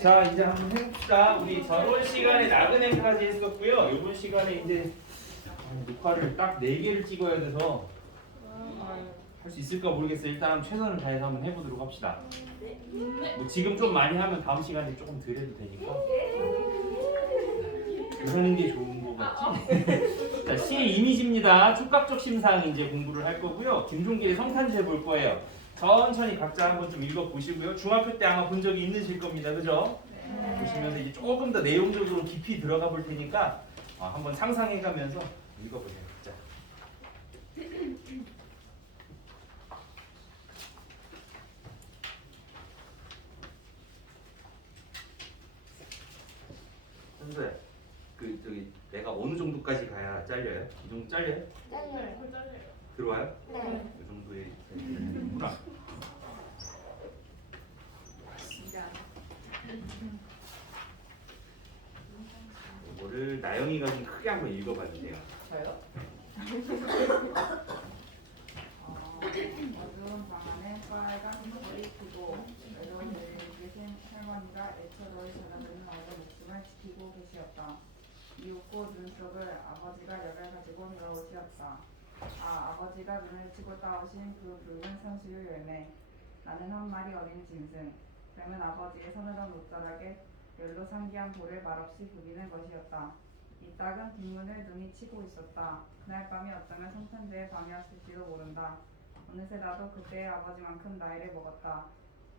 자, 이제 한번 해봅시다. 우리 저번 시간에 나그네까지 했었고요. 이번 시간에 이제 녹화를 딱 4개를 찍어야 돼서 할 수 있을까 모르겠어요. 일단 최선을 다해서 한번 해보도록 합시다. 뭐 지금 좀 많이 하면 다음 시간에 조금 덜 해도 되니까 그러는 게 좋은 거 같지? 자, 시의 이미지입니다. 촉각적 심상 이제 공부를 할 거고요. 김종길의 성탄제 볼 거예요. 천천히 각자 한번 좀 읽어보시고요. 중학교 때 아마 본 적이 있으실 겁니다. 그죠? 보시면서 이제 조금 더 내용적으로 깊이 들어가 볼 테니까 한번 상상해가면서 읽어보세요. 자. 현수야, 저기 내가 어느 정도까지 가야 잘려요? 이 정도 잘려요? 잘려요. 들어와요? 네. 이 정도의 구나. 이거를 나영이가 좀 크게 한번 읽어봐 주세요. 저요? 어두운 방 안에 빨간 불이 켜고 외로운 데에 계신 할머니가 애처로이 자라드는 아이의 목숨을 지키고 계시었다. 이윽고 눈속을 아버지가 역을 가지고 돌아오시었다. 아버지가 눈을 치고 따오신 그 붉은 산수유 열매. 나는 한 마리 어린 짐승. 그러면 아버지의 서늘한 옷자락에 열로 상기한 볼을 말없이 부비는 것이었다. 이 딱은 뒷문을 눈이 치고 있었다. 그날 밤이 어쩌면 성탄제의 밤이었을지도 모른다. 어느새 나도 그때의 아버지만큼 나이를 먹었다.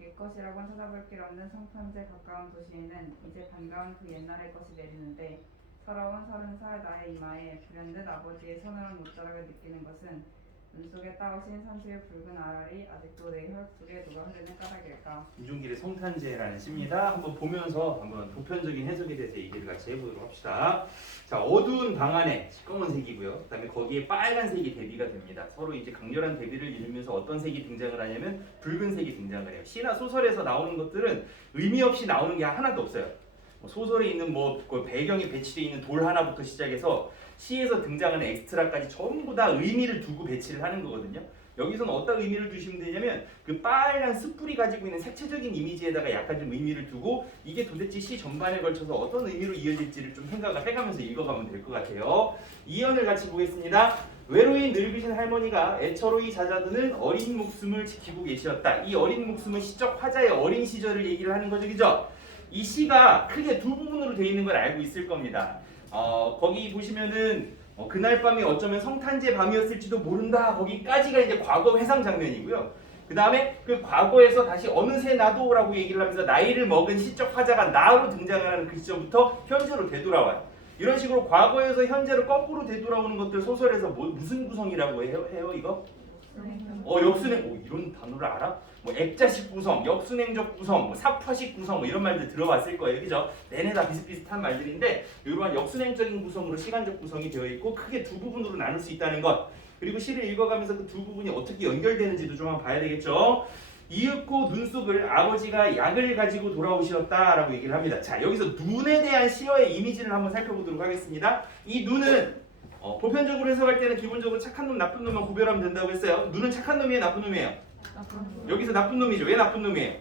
옛것이라곤 찾아볼 길 없는 성탄제 가까운 도시에는 이제 반가운 그 옛날의 것이 내리는데 서러운 30살 나의 이마에 불현듯 아버지의 서늘한 옷자락을 느끼는 것은 눈 속에 따오신 산수의 붉은 알알이 아직도 내 혈 속에 녹아 흐르는 까닭일까. 김종길의 성탄제라는 시입니다. 한번 보면서 한번 보편적인 해석에 대해서 얘기를 같이 해보도록 합시다. 자, 어두운 방 안에 검은색이고요. 그다음에 거기에 빨간색이 대비가 됩니다. 서로 이제 강렬한 대비를 이루면서 어떤 색이 등장을 하냐면 붉은색이 등장을 해요. 시나 소설에서 나오는 것들은 의미 없이 나오는 게 하나도 없어요. 소설에 있는 그 배경에 배치되어 있는 돌 하나부터 시작해서 시에서 등장하는 엑스트라까지 전부 다 의미를 두고 배치를 하는 거거든요. 여기서는 어떤 의미를 두시면 되냐면 그 빨간 숯불이 가지고 있는 색채적인 이미지에다가 약간 좀 의미를 두고 이게 도대체 시 전반에 걸쳐서 어떤 의미로 이어질지를 좀 생각을 해가면서 읽어가면 될 것 같아요. 이연을 같이 보겠습니다. 외로인 늙으신 할머니가 애처로이 잦아드는 어린 목숨을 지키고 계셨다. 이 어린 목숨은 시적 화자의 어린 시절을 얘기를 하는 거죠. 그죠? 이 시가 크게 두 부분으로 되어 있는 걸 알고 있을 겁니다. 거기 보시면은 그날 밤이 어쩌면 성탄제 밤이었을지도 모른다. 거기까지가 이제 과거 회상 장면이고요. 그 다음에 그 과거에서 다시 어느새 나도라고 얘기를 하면서 나이를 먹은 시적 화자가 나로 등장하는 그 시점부터 현재로 되돌아와요. 이런 식으로 과거에서 현재로 거꾸로 되돌아오는 것들 소설에서 무슨 구성이라고 해요 이거? 역순행, 이런 단어를 알아? 액자식 구성, 역순행적 구성, 사파식 구성 이런 말들 들어봤을 거예요. 그죠? 내내 다 비슷비슷한 말들인데 이러한 역순행적인 구성으로 시간적 구성이 되어 있고 크게 두 부분으로 나눌 수 있다는 것. 그리고 시를 읽어가면서 그 두 부분이 어떻게 연결되는지도 좀 한번 봐야 되겠죠. 이윽고 눈 속을 아버지가 약을 가지고 돌아오셨다라고 얘기를 합니다. 자, 여기서 눈에 대한 시어의 이미지를 한번 살펴보도록 하겠습니다. 이 눈은 보편적으로 해석할 때는 기본적으로 착한 놈, 나쁜 놈만 구별하면 된다고 했어요. 눈은 착한 놈이에요, 나쁜 놈이에요? 여기서 나쁜 놈이죠. 왜 나쁜 놈이에요?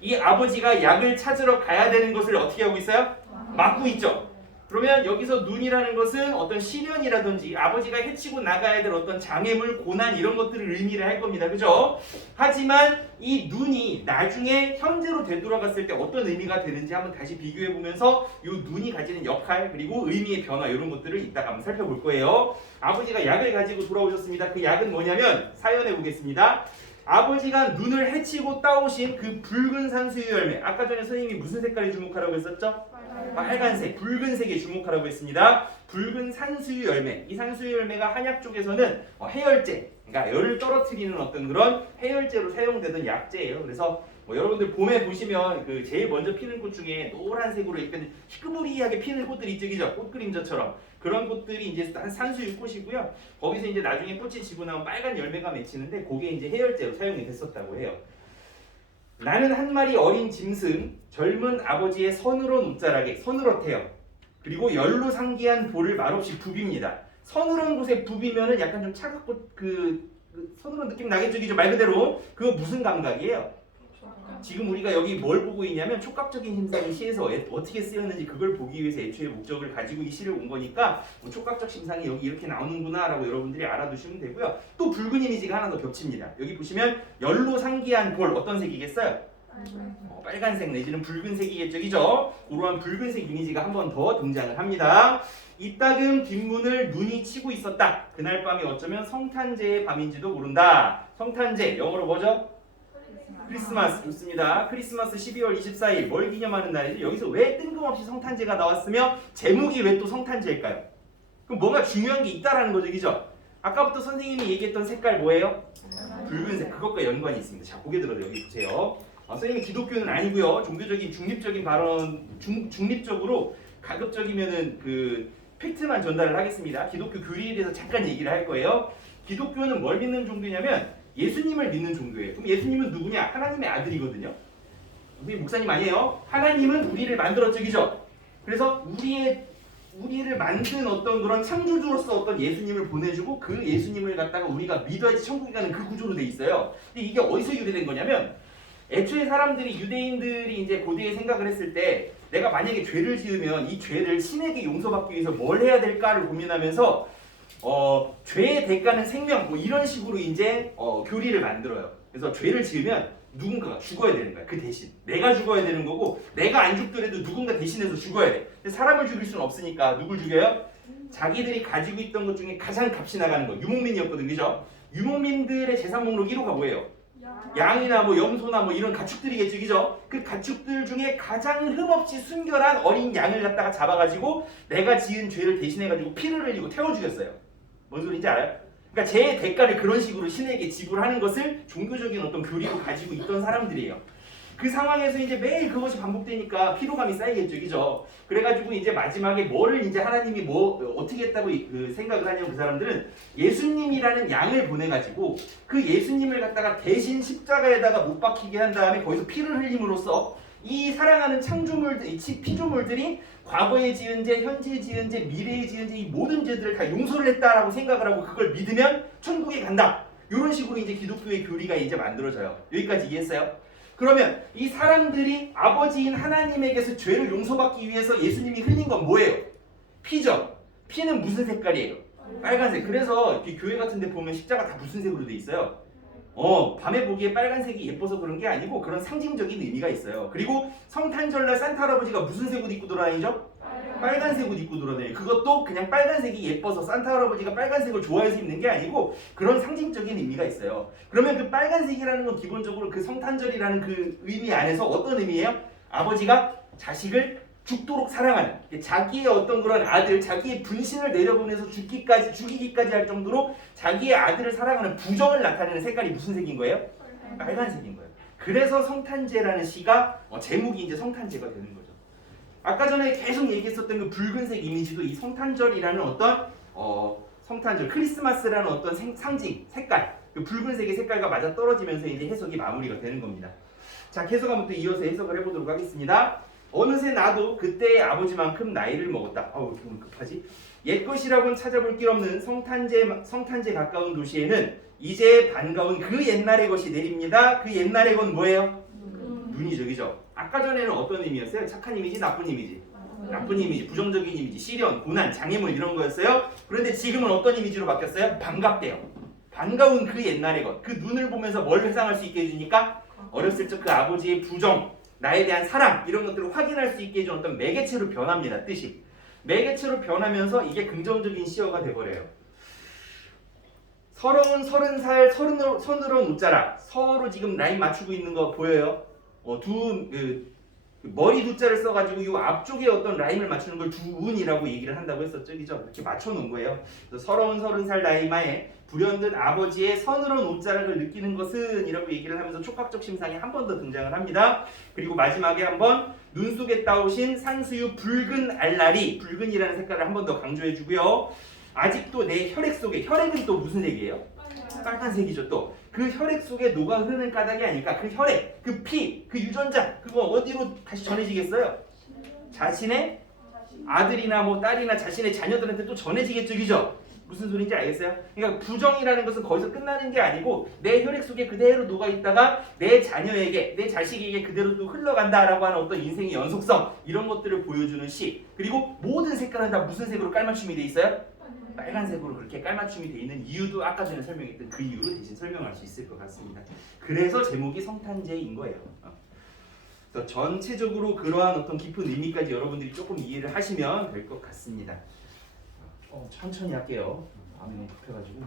이 아버지가 약을 찾으러 가야 되는 것을 어떻게 하고 있어요? 막고 있죠. 그러면 여기서 눈이라는 것은 어떤 시련이라든지 아버지가 헤치고 나가야 될 어떤 장애물, 고난 이런 것들을 의미를 할 겁니다. 그죠? 하지만 이 눈이 나중에 현재로 되돌아갔을 때 어떤 의미가 되는지 한번 다시 비교해 보면서 이 눈이 가지는 역할 그리고 의미의 변화 이런 것들을 이따가 한번 살펴볼 거예요. 아버지가 약을 가지고 돌아오셨습니다. 그 약은 뭐냐면 사연해 보겠습니다. 아버지가 눈을 헤치고 따오신 그 붉은 산수유 열매. 아까 전에 선생님이 무슨 색깔에 주목하라고 했었죠? 빨간색, 붉은색에 주목하라고 했습니다. 붉은 산수유 열매. 이 산수유 열매가 한약 쪽에서는 해열제, 그러니까 열을 떨어뜨리는 어떤 그런 해열제로 사용되던 약재예요. 그래서 여러분들 봄에 보시면 그 제일 먼저 피는 꽃 중에 노란색으로 이렇게 희끄무리하게 피는 꽃들이 있죠, 그죠? 꽃 그림자처럼. 그런 꽃들이 이제 산수유 꽃이고요. 거기서 이제 나중에 꽃이 지고 나면 빨간 열매가 맺히는데 그게 이제 해열제로 사용이 됐었다고 해요. 나는 한 마리 어린 짐승, 젊은 아버지의 서늘한 옷자락에 서늘었대요. 그리고 열로 상기한 볼을 말없이 부빕니다. 서늘한 곳에 부비면은 약간 좀 차갑고 그 서늘한 느낌 나겠죠, 말 그대로. 그거 무슨 감각이에요? 지금 우리가 여기 뭘 보고 있냐면 촉각적인 심상이 시에서 어떻게 쓰였는지 그걸 보기 위해서 애초에 목적을 가지고 이 시를 온 거니까 뭐 촉각적 심상이 여기 이렇게 나오는구나 라고 여러분들이 알아두시면 되고요. 또 붉은 이미지가 하나 더 겹칩니다. 여기 보시면 열로 상기한 볼 어떤 색이겠어요? 빨간색 내지는 붉은색이겠죠, 그죠? 그러한 붉은색 이미지가 한 번 더 등장을 합니다. 이따금 뒷문을 눈이 치고 있었다. 그날 밤이 어쩌면 성탄제의 밤인지도 모른다. 성탄제 영어로 뭐죠? 크리스마스. 좋습니다. 크리스마스 12월 24일 뭘 기념하는 날이죠? 여기서 왜 뜬금없이 성탄제가 나왔으며 제목이 왜 또 성탄제일까요? 그럼 뭔가 중요한 게 있다라는 거죠, 그죠? 아까부터 선생님이 얘기했던 색깔 뭐예요? 붉은색. 그것과 연관이 있습니다. 자, 고개 들어서 여기 보세요. 선생님이 기독교는 아니고요. 종교적인 중립적인 발언, 중립적으로 가급적이면은 그 팩트만 전달을 하겠습니다. 기독교 교리에 대해서 잠깐 얘기를 할 거예요. 기독교는 뭘 믿는 종교냐면 예수님을 믿는 종교예요. 그럼 예수님은 누구냐? 하나님의 아들이거든요. 우리 목사님 아니에요. 하나님은 우리를 만들었죠, 그죠? 그래서 우리를 만든 어떤 그런 창조주로서 어떤 예수님을 보내주고 그 예수님을 갖다가 우리가 믿어야지 천국에 가는 그 구조로 돼 있어요. 근데 이게 어디서 유래된 거냐면 애초에 사람들이 유대인들이 이제 고대에 생각을 했을 때 내가 만약에 죄를 지으면 이 죄를 신에게 용서받기 위해서 뭘 해야 될까를 고민하면서 죄의 대가는 생명 뭐 이런 식으로 이제 교리를 만들어요. 그래서 죄를 지으면 누군가가 죽어야 되는 거야. 그 대신 내가 죽어야 되는 거고 내가 안 죽더라도 누군가 대신해서 죽어야 돼. 근데 사람을 죽일 수는 없으니까 누굴 죽여요? 자기들이 가지고 있던 것 중에 가장 값이 나가는 거. 유목민이었거든, 그죠? 유목민들의 재산 목록 1호가 뭐예요? 양이나 뭐 염소나 뭐 이런 가축들이겠죠, 그죠? 그 가축들 중에 가장 흠없이 순결한 어린 양을 갖다가 잡아가지고 내가 지은 죄를 대신해가지고 피를 흘리고 태워 죽였어요. 뭔 소리인지 알아요? 그러니까 제 대가를 그런 식으로 신에게 지불하는 것을 종교적인 어떤 교리로 가지고 있던 사람들이에요. 그 상황에서 이제 매일 그것이 반복되니까 피로감이 쌓이겠죠, 그죠? 그래가지고 이제 마지막에 뭐를 이제 하나님이 뭐 어떻게 했다고 그 생각을 하냐면 그 사람들은 예수님이라는 양을 보내가지고 그 예수님을 갖다가 대신 십자가에다가 못 박히게 한 다음에 거기서 피를 흘림으로써 이 사랑하는 창조물들, 이 피조물들이 과거에 지은 죄, 현재 지은 죄, 미래에 지은 죄 이 모든 죄들을 다 용서를 했다라고 생각을 하고 그걸 믿으면 천국에 간다. 이런 식으로 이제 기독교의 교리가 이제 만들어져요. 여기까지 이해했어요? 그러면 이 사람들이 아버지인 하나님에게서 죄를 용서받기 위해서 예수님이 흘린 건 뭐예요? 피죠. 피는 무슨 색깔이에요? 빨간색. 그래서 교회 같은 데 보면 십자가 다 무슨 색으로 돼 있어요? 밤에 보기에 빨간색이 예뻐서 그런 게 아니고 그런 상징적인 의미가 있어요. 그리고 성탄절날 산타 할아버지가 무슨 색 옷 입고 돌아다니죠? 빨간색 옷 입고 돌아다녀요. 그것도 그냥 빨간색이 예뻐서 산타 할아버지가 빨간색을 좋아해서 입는 게 아니고 그런 상징적인 의미가 있어요. 그러면 그 빨간색이라는 건 기본적으로 그 성탄절이라는 그 의미 안에서 어떤 의미예요? 아버지가 자식을 죽도록 사랑하는 자기의 어떤 그런 아들, 자기의 분신을 내려보내서 죽이기까지 할 정도로 자기의 아들을 사랑하는 부정을 나타내는 색깔이 무슨 색인 거예요? 빨간색인 거예요. 그래서 성탄제라는 시가 제목이 이제 성탄제가 되는 거죠. 아까 전에 계속 얘기했었던 그 붉은색 이미지도 이 성탄절이라는 어떤 성탄절, 크리스마스라는 어떤 상징, 색깔, 그 붉은색의 색깔과 맞아 떨어지면서 이제 해석이 마무리가 되는 겁니다. 자, 계속부터 이어서 해석을 해보도록 하겠습니다. 어느새 나도 그때의 아버지만큼 나이를 먹었다. 그럼 급하지? 옛것이라고는 찾아볼 길 없는 성탄제 가까운 도시에는 이제 반가운 그 옛날의 것이 내립니다. 그 옛날의 건 뭐예요? 눈이죠, 그죠? 아까 전에는 어떤 의미였어요? 착한 이미지, 나쁜 이미지? 나쁜 이미지, 부정적인 이미지, 시련, 고난, 장애물 이런 거였어요. 그런데 지금은 어떤 이미지로 바뀌었어요? 반갑대요. 반가운 그 옛날의 것. 그 눈을 보면서 뭘 회상할 수 있게 해주니까 어렸을 적 그 아버지의 부정, 나에 대한 사랑 이런 것들을 확인할 수 있게 해주는 어떤 매개체로 변합니다. 뜻이. 매개체로 변하면서 이게 긍정적인 시어가 돼버려요. 서러운 30살 서늘한 옷자락. 서로 지금 라인 맞추고 있는 거 보여요? 머리 두 자를 써가지고 이 앞쪽에 어떤 라인을 맞추는 걸 두운이라고 얘기를 한다고 했었죠, 그죠? 이렇게 맞춰놓은 거예요. 그래서 서러운 30살 나이마에 불현듯 아버지의 서늘한 옷자락을 느끼는 것은 이라고 얘기를 하면서 촉각적 심상이 한 번 더 등장을 합니다. 그리고 마지막에 한번 눈 속에 따오신 산수유 붉은 알날이 붉은이라는 색깔을 한 번 더 강조해주고요. 아직도 내 혈액 속에 혈액은 또 무슨 색이에요? 빨간색이죠. 또 그 혈액 속에 녹아 흐르는 까닭이 아닐까? 그 혈액, 그 피, 그 유전자 그거 어디로 다시 전해지겠어요? 자신의 아들이나 뭐 딸이나 자신의 자녀들한테 또 전해지겠죠, 그죠? 무슨 소리인지 알겠어요? 그러니까 부정이라는 것은 거기서 끝나는 게 아니고 내 혈액 속에 그대로 녹아 있다가 내 자녀에게, 내 자식에게 그대로 또 흘러간다라고 하는 어떤 인생의 연속성 이런 것들을 보여주는 시. 그리고 모든 색깔은 다 무슨 색으로 깔맞춤이 돼 있어요? 빨간색으로 그렇게 깔맞춤이 돼 있는 이유도 아까 전에 설명했던 그 이유로 대신 설명할 수 있을 것 같습니다. 그래서 제목이 성탄제인 거예요. 그래서 전체적으로 그러한 어떤 깊은 의미까지 여러분들이 조금 이해를 하시면 될 것 같습니다. 천천히 할게요. 마음이 너무 급해가지고.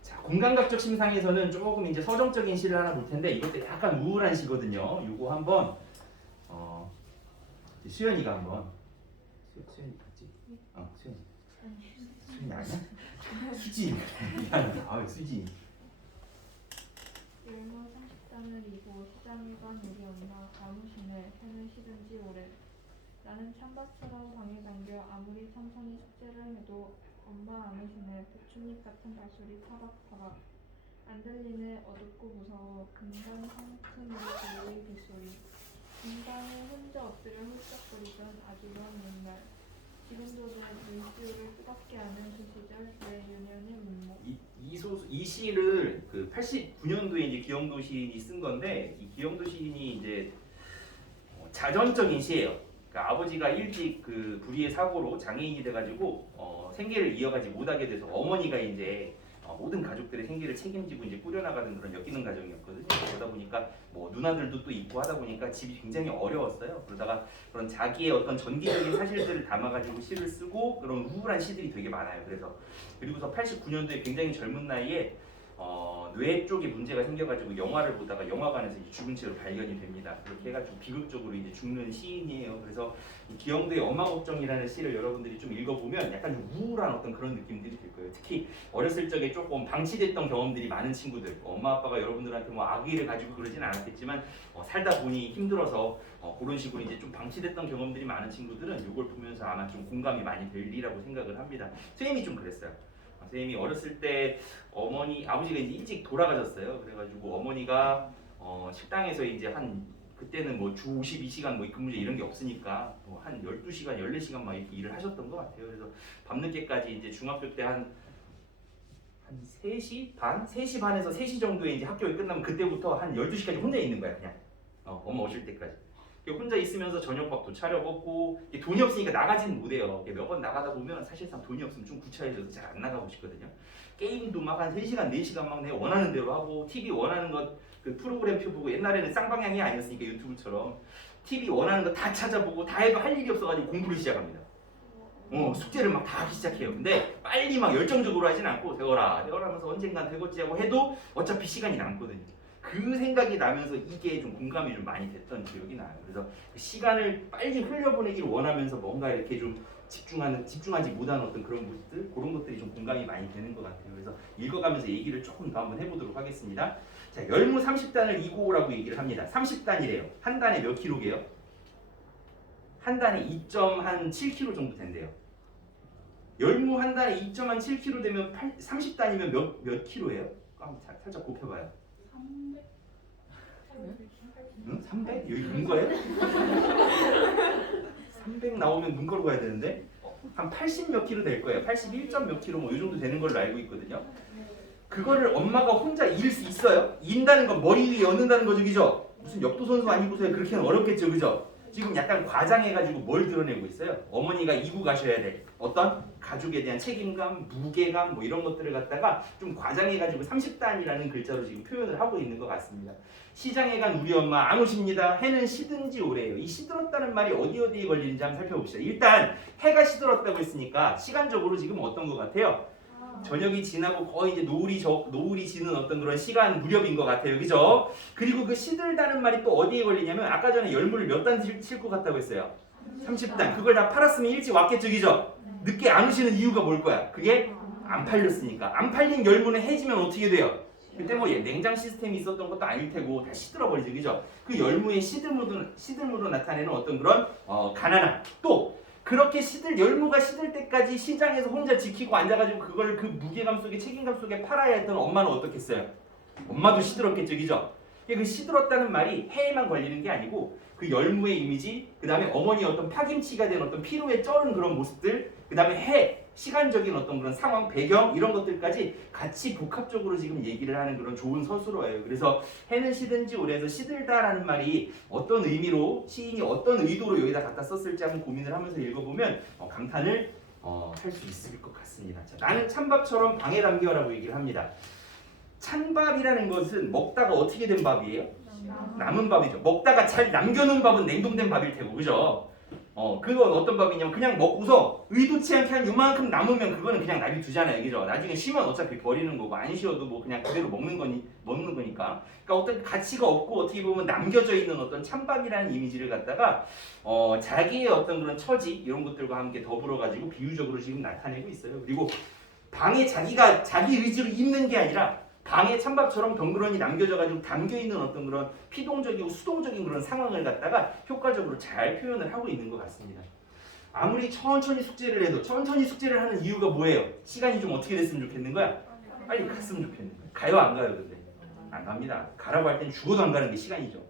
자, 공감각적 심상에서는 조금 이제 서정적인 시를 하나 볼 텐데 이것도 약간 우울한 시거든요. 이거 한번 수연이가 한번 수연이 맞지? 수연이 아니야? 수지. 미안해. 수지. 율무 30단을 이고 시장에 간 우리 엄마 아무신을 해는 시든지 오래 나는 찬바처럼 방에 잠겨 아무리 삼선이 숙제를 해도 엄마 아무신의 부추잎 같은 발소리 타박타박 안 들리네 어둡고 무서워 금강 성큰으로 들릴 빗소리 금강에 혼자 엎드려 훌쩍거리던 아주 먼 옛날 지금도 내 눈시울을 뜨겁게 하는 그 시절 내 유년의 문목 이 시를 그 89년도에 이제 기영도 시인이 쓴 건데 이 기영도 시인이 이제 자전적인 시예요. 그러니까 아버지가 일찍 그 불의의 사고로 장애인이 돼가지고 생계를 이어가지 못하게 돼서 어머니가 이제 모든 가족들의 생계를 책임지고 이제 꾸려나가는 그런 엮이는 가정이었거든요. 그러다 보니까 뭐 누나들도 또 있고 하다 보니까 집이 굉장히 어려웠어요. 그러다가 그런 자기의 어떤 전기적인 사실들을 담아가지고 시를 쓰고 그런 우울한 시들이 되게 많아요. 그리고서 89년도에 굉장히 젊은 나이에 뇌 쪽에 문제가 생겨가지고 영화를 보다가 영화관에서 이제 죽은 채로 발견이 됩니다. 그렇게 해가지고 비극적으로 이제 죽는 시인이에요. 그래서 이 기영도의 엄마 걱정이라는 시를 여러분들이 좀 읽어보면 약간 좀 우울한 어떤 그런 느낌들이 들 거예요. 특히 어렸을 적에 조금 방치됐던 경험들이 많은 친구들, 엄마 아빠가 여러분들한테 뭐 악의를 가지고 그러진 않았겠지만 살다 보니 힘들어서 그런 식으로 이제 좀 방치됐던 경험들이 많은 친구들은 이걸 보면서 아마 좀 공감이 많이 되리라고 생각을 합니다. 쌤이 좀 그랬어요. 선생님이 어렸을 때 아버지가 이제 일찍 돌아가셨어요. 그래가지고 어머니가 식당에서 이제 그때는 뭐 주 52시간 뭐 근무제 이런 게 없으니까 한 12시간, 14시간 막 이렇게 일을 하셨던 것 같아요. 그래서 밤늦게까지 이제 중학교 때 한 3시 반? 3시 반에서 3시 정도에 이제 학교가 끝나면 그때부터 한 12시까지 혼자 있는 거야, 그냥. 엄마 오실 때까지. 혼자 있으면서 저녁밥도 차려 먹고 돈이 없으니까 나가지는 못해요. 몇 번 나가다 보면 사실상 돈이 없으면 좀 구차해져서 잘 안 나가고 싶거든요. 게임도 막 한 3시간, 4시간 막 내 원하는 대로 하고 TV 원하는 것 그 프로그램표 보고 옛날에는 쌍방향이 아니었으니까 유튜브처럼 TV 원하는 거 다 찾아보고 다 해도 할 일이 없어가지고 공부를 시작합니다. 숙제를 막 다 하기 시작해요. 근데 빨리 막 열정적으로 하진 않고 되어라 하면서 언젠간 되겠지 하고 해도 어차피 시간이 남거든요. 그 생각이 나면서 이게 좀 공감이 좀 많이 됐던 기억이 나요. 그래서 시간을 빨리 흘려보내기를 원하면서 뭔가 이렇게 좀 집중하지 못하는 어떤 그런 모습들, 그런 것들이 좀 공감이 많이 되는 것 같아요. 그래서 읽어가면서 얘기를 조금 더 한번 해보도록 하겠습니다. 자, 열무 30단을 이고라고 얘기를 합니다. 30단이래요. 한 단에 몇 킬로게요? 한 단에 2.7kg 정도 된대요. 열무 한 단에 2.7kg 되면 30단이면 몇 킬로예요? 한번 살짝 곱해봐요. 300? 여기 문과예요? 300 나오면 문과로 가야 되는데 한 80 몇 킬로 될 거예요. 81점 몇 킬로 뭐 이 정도 되는 걸로 알고 있거든요. 그거를 엄마가 혼자 이을 수 있어요? 이인다는 건 머리 위에 얹는다는 거죠, 그죠? 무슨 역도 선수 아니고서야 그렇게는 어렵겠죠, 그죠? 지금 약간 과장해가지고 뭘 드러내고 있어요? 어머니가 이고 가셔야 돼. 어떤 가족에 대한 책임감, 무게감 뭐 이런 것들을 갖다가 좀 과장해가지고 30단이라는 글자로 지금 표현을 하고 있는 것 같습니다. 시장에 간 우리 엄마 안 오십니다. 해는 시든지 오래요. 이 시들었다는 말이 어디에 걸리는지 한번 살펴봅시다. 일단 해가 시들었다고 했으니까 시간적으로 지금 어떤 것 같아요? 저녁이 지나고 거의 이제 노을이 지는 어떤 그런 시간 무렵인 것 같아요. 그죠? 그리고 그 시들다는 말이 또 어디에 걸리냐면 아까 전에 열무를 몇 단 칠 것 같다고 했어요? 30단. 그걸 다 팔았으면 일찍 왔겠죠. 그죠? 늦게 안 오시는 이유가 뭘 거야? 그게 안 팔렸으니까. 안 팔린 열무는 해지면 어떻게 돼요? 그때 뭐 냉장 시스템이 있었던 것도 아닐 테고 다 시들어버리죠. 그죠? 그 열무의 시들무로 나타내는 어떤 그런 가난함. 또 그렇게 열무가 시들 때까지 시장에서 혼자 지키고 앉아가지고 그걸 그 무게감 속에 책임감 속에 팔아야 했던 엄마는 어떻겠어요? 엄마도 시들었겠죠, 그죠? 그 시들었다는 말이 해에만 걸리는 게 아니고 그 열무의 이미지, 그 다음에 어머니의 어떤 파김치가 된 어떤 피로에 쩔은 그런 모습들, 그 다음에 해, 시간적인 어떤 그런 상황, 배경 이런 것들까지 같이 복합적으로 지금 얘기를 하는 그런 좋은 서술어예요. 그래서 해는 시든지 올해에서 시들다라는 말이 어떤 의미로 시인이 어떤 의도로 여기다 갖다 썼을지 한번 고민을 하면서 읽어보면 감탄을 할 수 있을 것 같습니다. 자, 나는 찬밥처럼 방에 담겨라고 얘기를 합니다. 찬밥이라는 것은 먹다가 어떻게 된 밥이에요? 남은 밥이죠. 먹다가 잘 남겨놓은 밥은 냉동된 밥일 테고, 그죠? 그건 어떤 밥이냐면 그냥 먹고서 의도치 않게 한 요만큼 남으면 그거는 그냥 놔두잖아요, 그죠? 나중에 쉬면 어차피 버리는 거고 안 쉬어도 뭐 그냥 그대로 먹는 거니까. 그러니까 어떤 가치가 없고 어떻게 보면 남겨져 있는 어떤 찬밥이라는 이미지를 갖다가 자기의 어떤 그런 처지 이런 것들과 함께 더불어 가지고 비유적으로 지금 나타내고 있어요. 그리고 방에 자기가 자기 의지로 있는 게 아니라 방에 찬밥처럼 덩그러니 남겨져가지고 담겨있는 어떤 그런 피동적이고 수동적인 그런 상황을 갖다가 효과적으로 잘 표현을 하고 있는 것 같습니다. 아무리 천천히 숙제를 해도 천천히 숙제를 하는 이유가 뭐예요? 시간이 좀 어떻게 됐으면 좋겠는 거야? 빨리 갔으면 좋겠는 거야. 가요 안 가요 근데? 안 갑니다. 가라고 할 땐 죽어도 안 가는 게 시간이죠.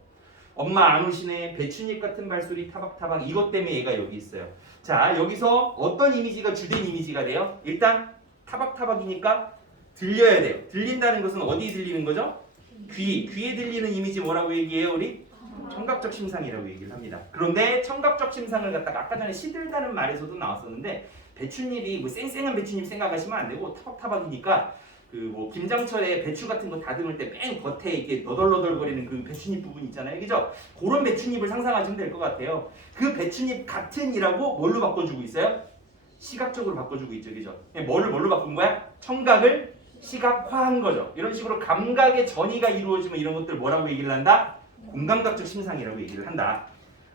엄마 안 오시네, 배춧잎 같은 발소리 타박타박, 이것 때문에 얘가 여기 있어요. 자, 여기서 어떤 이미지가 주된 이미지가 돼요? 일단 타박타박이니까 들려야 돼요. 들린다는 것은 어디에 들리는 거죠? 귀에 들리는 이미지 뭐라고 얘기해요 우리? 청각적 심상이라고 얘기를 합니다. 그런데 청각적 심상을 갖다가 아까 전에 시들다는 말에서도 나왔었는데 배춧잎이 뭐 쌩쌩한 배춧잎 생각하시면 안 되고 타박타박이니까 그 뭐 김장철에 배추 같은 거 다듬을 때 맨 겉에 이렇게 너덜너덜거리는 그 배춧잎 부분 있잖아요, 그죠? 그런 배춧잎을 상상하시면 될 것 같아요. 그 배춧잎 같은이라고 뭘로 바꿔주고 있어요? 시각적으로 바꿔주고 있죠, 그죠? 뭘로 바꾼 거야? 청각을 시각화한 거죠. 이런 식으로 감각의 전이가 이루어지면 이런 것들 뭐라고 얘기를 한다? 공감각적 심상이라고 얘기를 한다.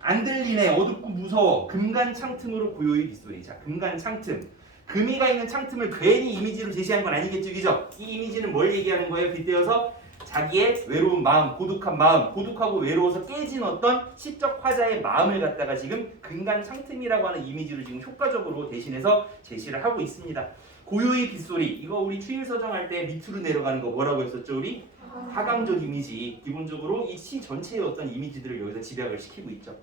안 들리네, 어둡고 무서워. 금간창틈으로 고요히 빗소리. 자, 금간창틈. 금이가 있는 창틈을 괜히 이미지로 제시한 건 아니겠죠, 그죠? 이 이미지는 뭘 얘기하는 거예요? 빗대어서 자기의 외로운 마음, 고독한 마음, 고독하고 외로워서 깨진 어떤 시적 화자의 마음을 갖다가 지금 금간창틈이라고 하는 이미지로 지금 효과적으로 대신해서 제시를 하고 있습니다. 고요히 빗소리, 이거 우리 추일 서정할 때 밑으로 내려가는 거 뭐라고 했었죠 우리? 하강적 이미지. 기본적으로 이 시 전체의 어떤 이미지들을 여기서 집약을 시키고 있죠.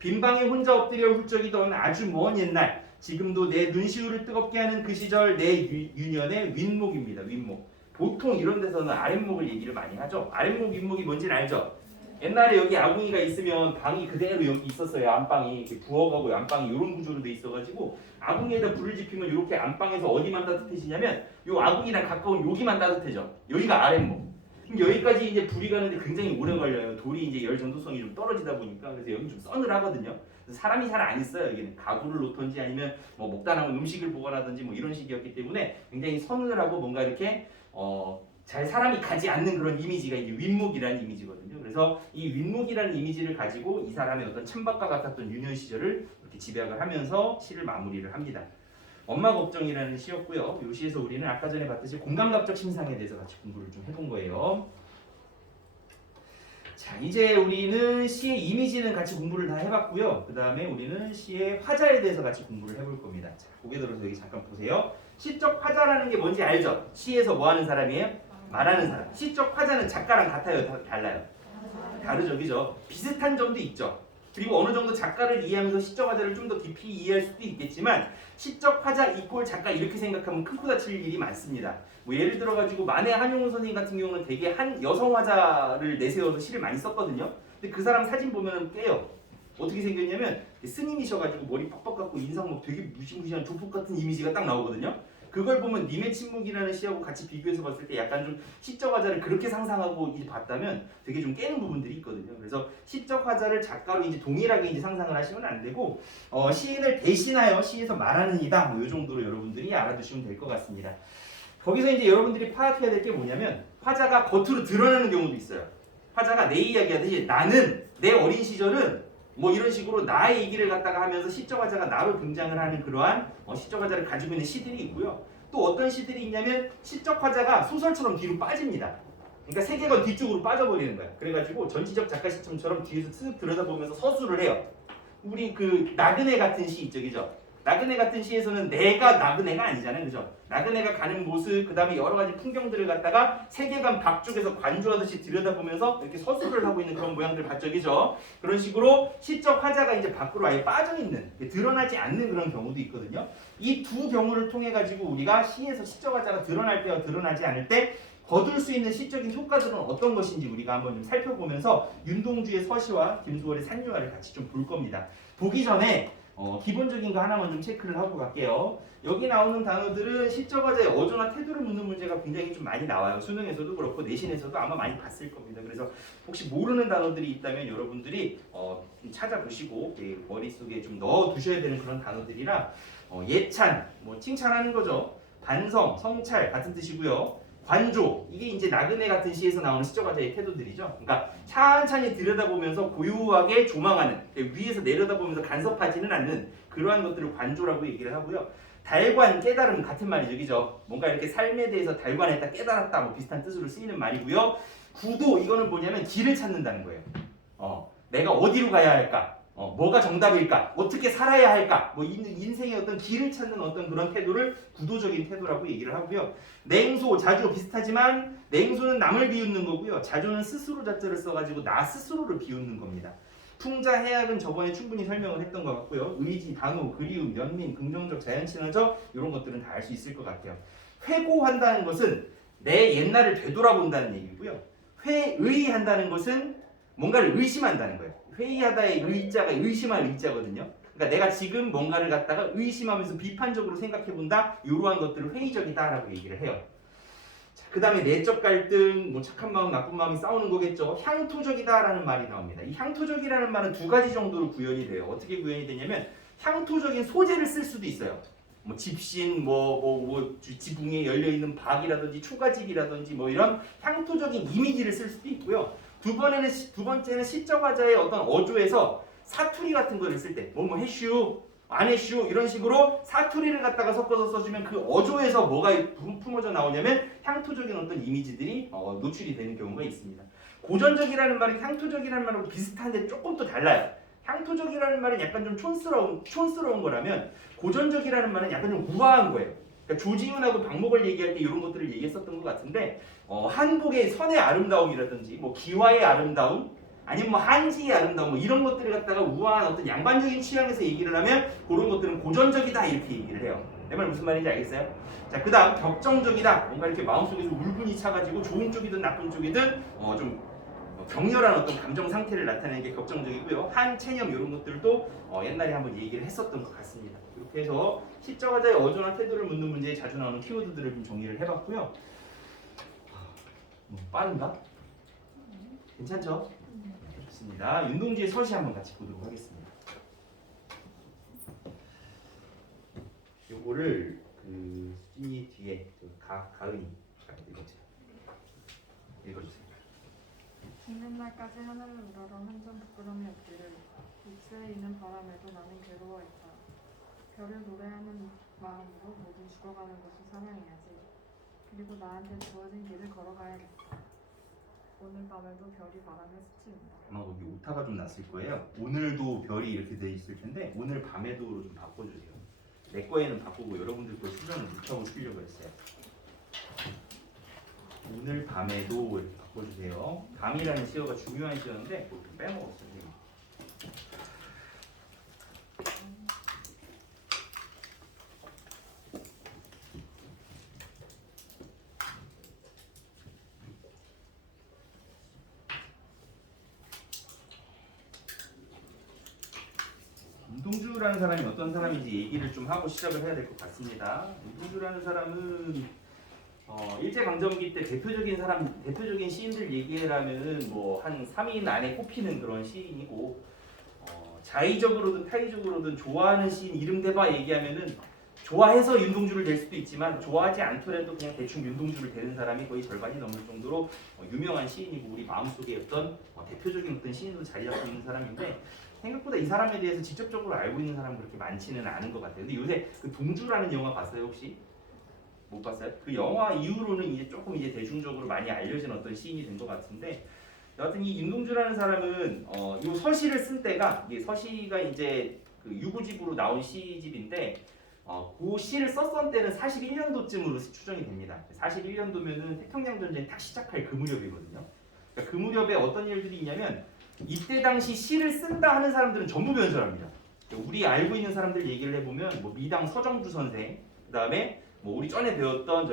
빈방에 혼자 엎드려 훌쩍이던 아주 먼 옛날, 지금도 내 눈시울을 뜨겁게 하는 그 시절 내 유년의 윗목입니다. 윗목. 보통 이런 데서는 아랫목을 얘기를 많이 하죠. 아랫목, 윗목이 뭔지는 알죠? 옛날에 여기 아궁이가 있으면 방이 그대로 여기 있었어요. 안방이 부엌하고 안방이 이런 구조로 돼 있어가지고 아궁이에다 불을 지피면 이렇게 안방에서 어디만 따뜻해지냐면 요 아궁이랑 가까운 여기만 따뜻해져. 여기가 아랫목. 그럼 여기까지 이제 불이 가는데 굉장히 오래 걸려요. 돌이 이제 열 전도성이 좀 떨어지다 보니까. 그래서 여기 좀 서늘하거든요. 사람이 잘 안 있어요. 여기는 가구를 놓던지 아니면 뭐 먹다 남은 음식을 보관하든지 뭐 이런 식이었기 때문에 굉장히 서늘하고 뭔가 이렇게 잘 사람이 가지 않는 그런 이미지가 이제 윗목이라는 이미지거든요. 그래서 이 윗목이라는 이미지를 가지고 이 사람의 어떤 찬밥과 같았던 유년 시절을 이렇게 집약을 하면서 시를 마무리를 합니다. 엄마 걱정이라는 시였고요. 이 시에서 우리는 아까 전에 봤듯이 공감각적 심상에 대해서 같이 공부를 좀 해본 거예요. 자, 이제 우리는 시의 이미지는 같이 공부를 다 해봤고요. 그 다음에 우리는 시의 화자에 대해서 같이 공부를 해볼 겁니다. 자, 고개 들어서 여기 잠깐 보세요. 시적 화자라는 게 뭔지 알죠? 시에서 뭐 하는 사람이에요? 말하는 사람. 시적 화자는 작가랑 같아요? 달라요? 다르죠, 그죠? 비슷한 점도 있죠. 그리고 어느 정도 작가를 이해하면서 시적 화자를 좀 더 깊이 이해할 수도 있겠지만 시적 화자 이꼴 작가 이렇게 생각하면 큰 코 다칠 일이 많습니다. 뭐 예를 들어가지고 만해 한용운 선생님 같은 경우는 되게 한 여성 화자를 내세워서 시를 많이 썼거든요. 근데 그 사람 사진 보면은 깨요. 어떻게 생겼냐면 스님이셔가지고 머리 빡빡 깎고 인상 막 되게 무시무시한 조폭 같은 이미지가 딱 나오거든요. 그걸 보면 님의 침묵이라는 시하고 같이 비교해서 봤을 때 약간 좀 시적 화자를 그렇게 상상하고 봤다면 되게 좀 깨는 부분들이 있거든요. 그래서 시적 화자를 작가로 이제 동일하게 이제 상상을 하시면 안 되고 시인을 대신하여 시에서 말하는 이다. 뭐 이 정도로 여러분들이 알아두시면 될 것 같습니다. 거기서 이제 여러분들이 파악해야 될 게 뭐냐면 화자가 겉으로 드러나는 경우도 있어요. 화자가 내 이야기하듯이 나는 내 어린 시절은 뭐 이런 식으로 나의 얘기를 갖다가 하면서 시적 화자가 나로 등장을 하는 그러한 시적 화자를 가지고 있는 시들이 있고요. 또 어떤 시들이 있냐면 시적 화자가 소설처럼 뒤로 빠집니다. 그러니까 세계관 뒤쪽으로 빠져버리는 거야. 그래가지고 전지적 작가 시점처럼 뒤에서 쓱 들여다보면서 서술을 해요. 우리 그 나그네 같은 시 있죠, 그죠? 나그네 같은 시에서는 내가 나그네가 아니잖아요, 그죠? 나그네가 가는 모습, 그 다음에 여러 가지 풍경들을 갖다가 세계관 박쪽에서 관조하듯이 들여다보면서 이렇게 서술을 하고 있는 그런 모양들 봤죠, 그죠? 그런 식으로 시적 화자가 이제 밖으로 아예 빠져 있는, 드러나지 않는 그런 경우도 있거든요. 이 두 경우를 통해 가지고 우리가 시에서 시적 화자가 드러날 때와 드러나지 않을 때 거둘 수 있는 시적인 효과들은 어떤 것인지 우리가 한번 좀 살펴보면서 윤동주의 서시와 김수월의 산유화를 같이 좀 볼 겁니다. 보기 전에 기본적인 거 하나만 좀 체크를 하고 갈게요. 여기 나오는 단어들은 시적 화자의 어조나 태도를 묻는 문제가 굉장히 좀 많이 나와요. 수능에서도 그렇고 내신에서도 아마 많이 봤을 겁니다. 그래서 혹시 모르는 단어들이 있다면 여러분들이 찾아보시고 머릿속에 좀 넣어 두셔야 되는 그런 단어들이라 예찬, 뭐 칭찬하는 거죠. 반성, 성찰 같은 뜻이고요. 관조, 이게 이제 나그네 같은 시에서 나오는 시적 화자의 태도들이죠. 그러니까 찬찬히 들여다보면서 고요하게 조망하는, 위에서 내려다보면서 간섭하지는 않는 그러한 것들을 관조라고 얘기를 하고요. 달관, 깨달음 같은 말이죠, 그죠? 뭔가 이렇게 삶에 대해서 달관했다, 깨달았다, 뭐 비슷한 뜻으로 쓰이는 말이고요. 구도, 이거는 뭐냐면 길을 찾는다는 거예요. 내가 어디로 가야 할까? 뭐가 정답일까? 어떻게 살아야 할까? 뭐 인생의 어떤 길을 찾는 어떤 그런 태도를 구도적인 태도라고 얘기를 하고요. 냉소, 자조 비슷하지만 냉소는 남을 비웃는 거고요. 자조는 스스로 자자를 써가지고 나 스스로를 비웃는 겁니다. 풍자, 해악은 저번에 충분히 설명을 했던 것 같고요. 의지, 단호, 그리움, 연민, 긍정적, 자연친화적 이런 것들은 다 알 수 있을 것 같아요. 회고한다는 것은 내 옛날을 되돌아본다는 얘기고요. 회의한다는 것은 뭔가를 의심한다는 거예요. 회의하다의 의자가 의심할 의자거든요. 그러니까 내가 지금 뭔가를 갖다가 의심하면서 비판적으로 생각해본다. 이러한 것들을 회의적이다라고 얘기를 해요. 그 다음에 내적 갈등, 뭐 착한 마음, 나쁜 마음이 싸우는 거겠죠. 향토적이다라는 말이 나옵니다. 이 향토적이라는 말은 두 가지 정도로 구현이 돼요. 어떻게 구현이 되냐면 향토적인 소재를 쓸 수도 있어요. 뭐 집신, 지붕에 열려 있는 박이라든지 초가집이라든지 뭐 이런 향토적인 이미지를 쓸 수도 있고요. 두 번째는 시적 화자의 어떤 어조에서 사투리 같은 거를 쓸 때, 뭐 해슈, 안 해슈 이런 식으로 사투리를 갖다가 섞어서 써주면 그 어조에서 뭐가 품어져 나오냐면 향토적인 어떤 이미지들이 노출이 되는 경우가 있습니다. 고전적이라는 말이 향토적이라는 말하고 비슷한데 조금 또 달라요. 향토적이라는 말은 약간 좀 촌스러운 거라면 고전적이라는 말은 약간 좀 우아한 거예요. 그러니까 조지훈하고 박목을 얘기할 때 이런 것들을 얘기했었던 것 같은데 한복의 선의 아름다움이라든지 뭐 기와의 아름다움 아니면 뭐 한지의 아름다움 뭐 이런 것들을 갖다가 우아한 어떤 양반적인 취향에서 얘기를 하면 그런 것들은 고전적이다 이렇게 얘기를 해요. 내 말 무슨 말인지 알겠어요? 자, 그 다음 격정적이다. 뭔가 이렇게 마음속에서 울분이 차가지고 좋은 쪽이든 나쁜 쪽이든 좀 격렬한 어떤 감정 상태를 나타내는 게 격정적이고요. 한체념 이런 것들도 옛날에 한번 얘기를 했었던 것 같습니다. 이렇게 해서 시적 화자의 어조나 태도를 묻는 문제에 자주 나오는 키워드들을 좀 정리를 해봤고요. 빠른가? 괜찮죠? 좋습니다. 윤동주의 서시 한번 같이 보도록 하겠습니다. 요거를 수진이 뒤에 가은이 읽어주세요. 죽는 날까지 하늘을 우러러 한 점 부끄럼이 없기를 입술에 있는 바람에도 나는 괴로워했다. 별을 노래하는 마음으로 모두 죽어가는 것을 사랑해야지. 그리고 나한테 주어진 길을 걸어가야겠다. 오늘 밤에도 별이 바람에 스치는다. 아마 거기 오타가 좀 났을 거예요. 오늘도 별이 이렇게 돼 있을 텐데 오늘 밤에도로 좀 바꿔주세요. 내 거에는 바꾸고 여러분들 거 수정을 못하고 쓰려고 했어요. 오늘 밤에도 이렇게 바꿔주세요. 밤이라는 시어가 중요한 시어인데 그걸 좀 빼먹었어요. 윤동주라는 사람이 어떤 사람인지 얘기를 좀 하고 시작을 해야 될 것 같습니다. 윤동주라는 사람은 일제강점기 때 대표적인 시인들 얘기하면은 뭐 한 3인 안에 꼽히는 그런 시인이고 자의적으로든 타의적으로든 좋아하는 시인 이름 대봐 얘기하면은 좋아해서 윤동주를 댈 수도 있지만 좋아하지 않더라도 그냥 대충 윤동주를 대는 사람이 거의 절반이 넘을 정도로 유명한 시인이고 우리 마음속에 어떤 대표적인 어떤 시인으로 자리 잡고 있는 사람인데 생각보다 이 사람에 대해서 직접적으로 알고 있는 사람은 그렇게 많지는 않은 것 같아요. 근데 요새 그 동주라는 영화 봤어요 혹시? 못 봤어요? 그 영화 이후로는 이제 조금 이제 대중적으로 많이 알려진 어떤 시인이 된 것 같은데 여하튼 이 윤동주라는 사람은 요 서시를 쓴 때가 이게 서시가 이제 그 유구집으로 나온 시집인데 그 시를 썼던 때는 41년도쯤으로 추정이 됩니다. 41년도면은 태평양 전쟁이 딱 시작할 그 무렵이거든요. 그러니까 그 무렵에 어떤 일들이 있냐면 이때 당시 시를 쓴다 하는 사람들은 전부 변절합니다. 우리 알고 있는 사람들 얘기를 해보면 뭐 미당 서정주 선생, 그다음에 뭐 우리 전에 배웠던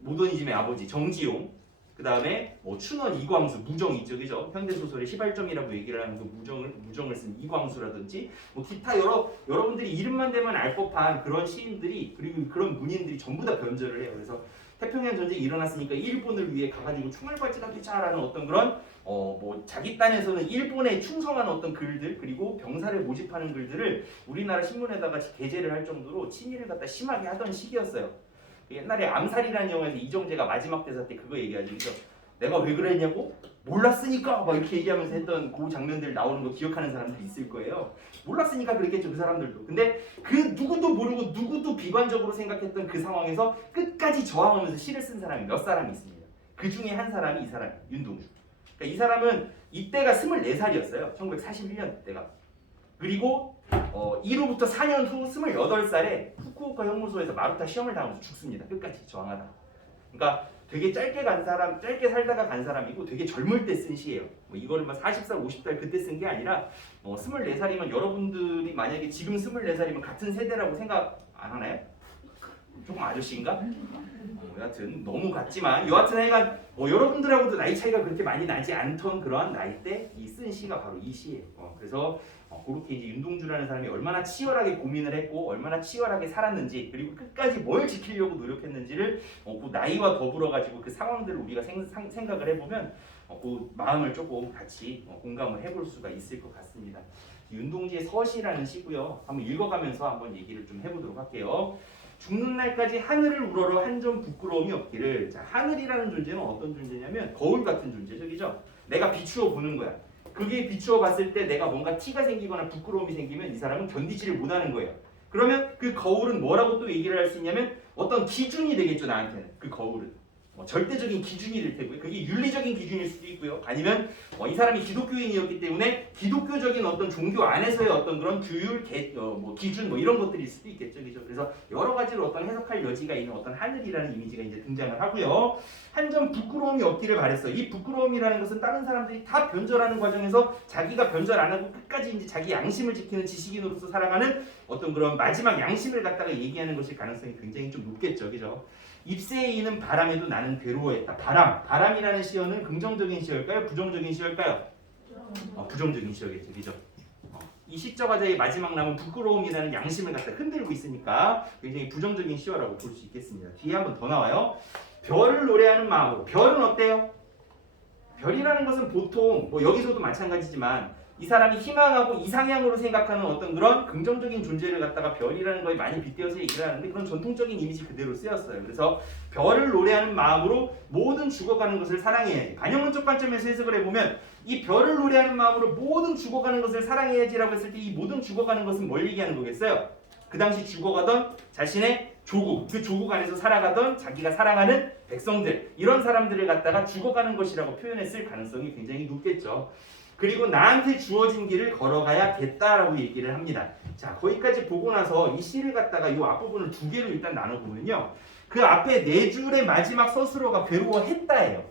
모더니즘의 아버지 정지용, 그다음에 뭐 춘원 이광수, 무정 있죠, 그죠? 현대 소설의 시발점이라고 얘기를 하면서 무정을 쓴 이광수라든지 뭐 기타 여러분들이 이름만 대면 알 법한 그런 시인들이 그리고 그런 문인들이 전부 다 변절을 해요. 그래서 태평양 전쟁이 일어났으니까 일본을 위해 가가지고 총알 발찌가 되자라는 어떤 그런 뭐 자기 딴에서는 일본에 충성하는 어떤 글들 그리고 병사를 모집하는 글들을 우리나라 신문에다가 게재를 할 정도로 친일을 갖다 심하게 하던 시기였어요. 옛날에 암살이라는 영화에서 이정재가 마지막 대사 때 그거 얘기하죠. 그래서 내가 왜 그랬냐고? 몰랐으니까 막 이렇게 얘기하면서 했던 그 장면들 나오는 거 기억하는 사람들이 있을 거예요. 몰랐으니까 그랬겠죠, 그 사람들도. 근데 그 누구도 모르고 누구도 비관적으로 생각했던 그 상황에서 끝까지 저항하면서 시를 쓴 사람이 몇 사람이 있습니다. 그 중에 한 사람이 이 사람이 윤동주. 그러니까 이 사람은 이때가 24살이었어요. 1941년 때가. 그리고 이로부터 4년 후 28살에 후쿠오카 형무소에서 마루타 시험을 당하면서 죽습니다. 끝까지 저항하다. 그러니까 되게 짧게 살다가 간 사람이고 되게 젊을 때 쓴 시예요. 뭐 이거를 막 40살, 50살 그때 쓴 게 아니라 24살이면 여러분들이 만약에 지금 24살이면 같은 세대라고 생각 안 하나요? 조금 아저씨인가? 여하튼 너무 같지만 여하튼 하여간 여러분들하고도 나이 차이가 그렇게 많이 나지 않던 그러한 나이 때 이 쓴 시가 바로 이 시예요. 그래서 그렇게 이제 윤동주라는 사람이 얼마나 치열하게 고민을 했고 얼마나 치열하게 살았는지 그리고 끝까지 뭘 지키려고 노력했는지를 그 나이와 더불어 가지고 그 상황들을 우리가 생각을 해보면 그 마음을 조금 같이 공감을 해볼 수가 있을 것 같습니다. 윤동주의 서시라는 시고요. 한번 읽어가면서 한번 얘기를 좀 해보도록 할게요. 죽는 날까지 하늘을 우러러 한 점 부끄러움이 없기를. 자, 하늘이라는 존재는 어떤 존재냐면 거울 같은 존재죠, 그죠? 내가 비추어 보는 거야. 그게 비추어 봤을 때 내가 뭔가 티가 생기거나 부끄러움이 생기면 이 사람은 견디지를 못하는 거예요. 그러면 그 거울은 뭐라고 또 얘기를 할 수 있냐면 어떤 기준이 되겠죠, 나한테는. 그 거울은 절대적인 기준이 될 테고요. 그게 윤리적인 기준일 수도 있고요. 아니면 이 사람이 기독교인이었기 때문에 기독교적인 어떤 종교 안에서의 어떤 그런 규율, 기준 이런 것들일 수도 있겠죠, 그죠? 그래서 여러 가지로 어떤 해석할 여지가 있는 어떤 하늘이라는 이미지가 이제 등장을 하고요. 한 점 부끄러움이 없기를 바랬어요. 이 부끄러움이라는 것은 다른 사람들이 다 변절하는 과정에서 자기가 변절 안 하고 끝까지 이제 자기 양심을 지키는 지식인으로서 살아가는 어떤 그런 마지막 양심을 갖다가 얘기하는 것일 가능성이 굉장히 좀 높겠죠, 그죠? 잎새에 이는 바람에도 나는 괴로워했다. 바람이라는 시어는 긍정적인 시어일까요? 부정적인 시어일까요? 부정적인 시어겠죠, 그죠? 이 시적 화자의 마지막 남은 부끄러움이라는 양심을 갖다 흔들고 있으니까 굉장히 부정적인 시어라고 볼 수 있겠습니다. 뒤에 한 번 더 나와요. 별을 노래하는 마음으로. 별은 어때요? 별이라는 것은 보통 여기서도 마찬가지지만 이 사람이 희망하고 이상향으로 생각하는 어떤 그런 긍정적인 존재를 갖다가 별이라는 거에 많이 빗대어서 얘기를 하는데 그런 전통적인 이미지 그대로 쓰였어요. 그래서 별을 노래하는 마음으로 모든 죽어가는 것을 사랑해야지. 반영론적 관점에서 해석을 해보면 이 별을 노래하는 마음으로 모든 죽어가는 것을 사랑해야지라고 했을 때 이 모든 죽어가는 것은 뭘 얘기하는 거겠어요? 그 당시 죽어가던 자신의 조국, 그 조국 안에서 살아가던 자기가 사랑하는 백성들, 이런 사람들을 갖다가 죽어가는 것이라고 표현했을 가능성이 굉장히 높겠죠. 그리고 나한테 주어진 길을 걸어가야겠다라고 얘기를 합니다. 자, 거기까지 보고 나서 이 시를 갖다가 이 앞부분을 두 개로 일단 나눠보면요. 그 앞에 네 줄의 마지막 서술어가 괴로워했다예요.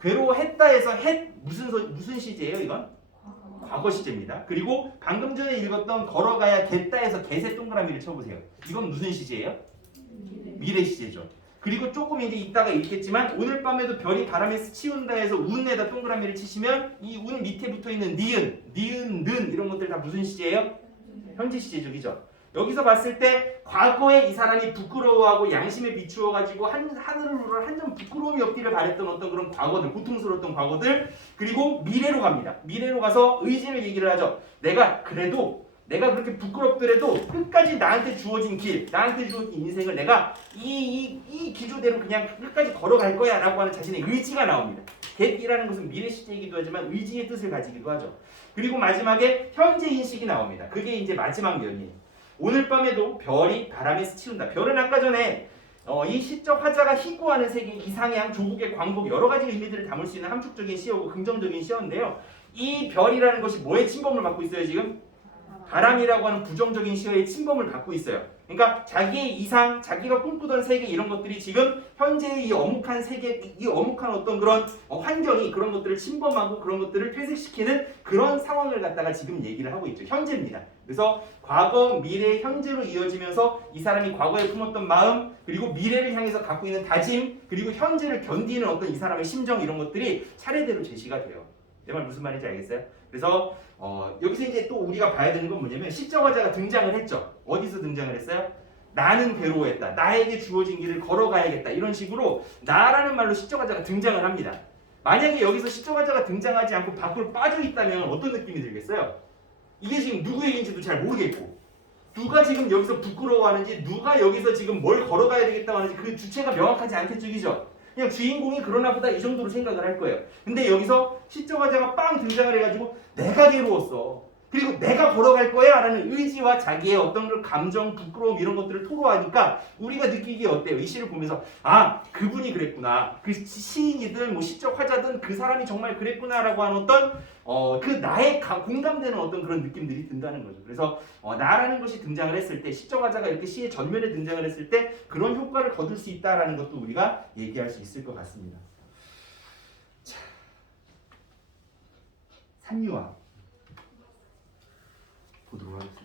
괴로워했다에서 무슨 시제예요, 이건? 과거 시제입니다. 그리고 방금 전에 읽었던 걸어가야겠다에서 개세 동그라미를 쳐보세요. 이건 무슨 시제예요? 미래 시제죠. 그리고 조금 이제 이따가 읽겠지만 오늘 밤에도 별이 바람에 스치운다 해서 운에다 동그라미를 치시면 이 운 밑에 붙어있는 니은, 는 이런 것들 다 무슨 시제예요? 현재 시제죠, 그죠? 여기서 봤을 때 과거에 이 사람이 부끄러워하고 양심에 비추어가지고 하늘을 우러러 한 점 부끄러움이 없기를 바랬던 어떤 그런 과거들, 고통스러웠던 과거들, 그리고 미래로 갑니다. 미래로 가서 의지를 얘기를 하죠. 내가 그렇게 부끄럽더라도 끝까지 나한테 주어진 길, 나한테 주어진 인생을 내가 이 기조대로 그냥 끝까지 걸어갈 거야 라고 하는 자신의 의지가 나옵니다. get이라는 것은 미래 시제이기도 하지만 의지의 뜻을 가지기도 하죠. 그리고 마지막에 현재 인식이 나옵니다. 그게 이제 마지막 면이에요. 오늘 밤에도 별이 바람에 스치운다. 별은 아까 전에 이 시적 화자가 희구하는 세계, 이상향, 조국의 광복 여러 가지 의미들을 담을 수 있는 함축적인 시어고 긍정적인 시어인데요. 이 별이라는 것이 뭐의 침범을 받고 있어요 지금? 바람이라고 하는 부정적인 시야의 침범을 받고 있어요. 그러니까 자기의 이상, 자기가 꿈꾸던 세계 이런 것들이 지금 현재의 이 어묵한 세계, 이 어묵한 어떤 그런 환경이 그런 것들을 침범하고 그런 것들을 퇴색시키는 그런 상황을 갖다가 지금 얘기를 하고 있죠. 현재입니다. 그래서 과거, 미래, 현재로 이어지면서 이 사람이 과거에 품었던 마음, 그리고 미래를 향해서 갖고 있는 다짐, 그리고 현재를 견디는 어떤 이 사람의 심정 이런 것들이 차례대로 제시가 돼요. 내 말 무슨 말인지 알겠어요? 그래서 여기서 이제 또 우리가 봐야 되는 건 뭐냐면 시적화자가 등장을 했죠. 어디서 등장을 했어요? 나는 괴로워했다. 나에게 주어진 길을 걸어가야겠다. 이런 식으로 나라는 말로 시적화자가 등장을 합니다. 만약에 여기서 시적화자가 등장하지 않고 밖으로 빠져 있다면 어떤 느낌이 들겠어요? 이게 지금 누구 얘기인지도 잘 모르겠고 누가 지금 여기서 부끄러워하는지 누가 여기서 지금 뭘 걸어가야 되겠다고 하는지 그 주체가 명확하지 않겠죠. 그죠? 그냥 주인공이 그러나 보다 이 정도로 생각을 할 거예요. 근데 여기서 시적화자가 빵 등장을 해가지고 내가 괴로웠어. 그리고 내가 걸어갈 거야 라는 의지와 자기의 어떤 그 감정, 부끄러움 이런 것들을 토로하니까 우리가 느끼기에 어때요? 이 시를 보면서 아 그분이 그랬구나. 그 시인이든 뭐 시적 화자든 그 사람이 정말 그랬구나 라고 하는 어떤 그 나의 공감되는 어떤 그런 느낌들이 든다는 거죠. 그래서 나라는 것이 등장을 했을 때 시적 화자가 이렇게 시의 전면에 등장을 했을 때 그런 효과를 거둘 수 있다라는 것도 우리가 얘기할 수 있을 것 같습니다. 자, 산유화 보도록 하겠습니다.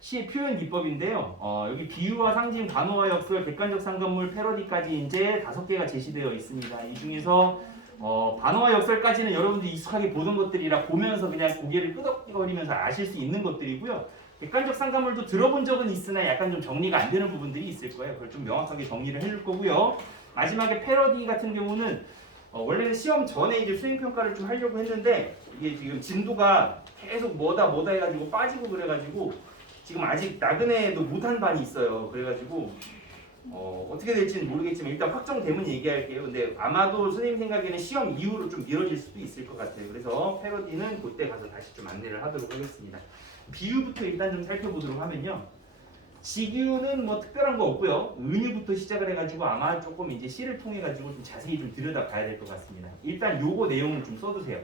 시의 표현 기법인데요. 여기 비유와 상징, 관어와 역설, 객관적 상관물, 패러디까지 이제 5개가 제시되어 있습니다. 이 중에서 반어와 역설까지는 여러분들이 익숙하게 보던 것들이라 보면서 그냥 고개를 끄덕거리면서 아실 수 있는 것들이고요. 객관적 상관물도 들어본 적은 있으나 약간 좀 정리가 안 되는 부분들이 있을 거예요. 그걸 좀 명확하게 정리를 해줄 거고요. 마지막에 패러디 같은 경우는 원래는 시험 전에 이제 수행평가를 좀 하려고 했는데 이게 지금 진도가 계속 뭐다 해가지고 빠지고 그래가지고 지금 아직 나그네도 못한 반이 있어요. 그래가지고 어떻게 될지는 모르겠지만 일단 확정되면 얘기할게요. 근데 아마도 선생님 생각에는 시험 이후로 좀 미뤄질 수도 있을 것 같아요. 그래서 패러디는 그때 가서 다시 좀 안내를 하도록 하겠습니다. 비유부터 일단 좀 살펴보도록 하면요. 직유는 뭐 특별한 거 없고요. 은유부터 시작을 해가지고 아마 조금 이제 시를 통해 가지고 좀 자세히 좀 들여다 봐야 될 것 같습니다. 일단 요거 내용을 좀 써두세요.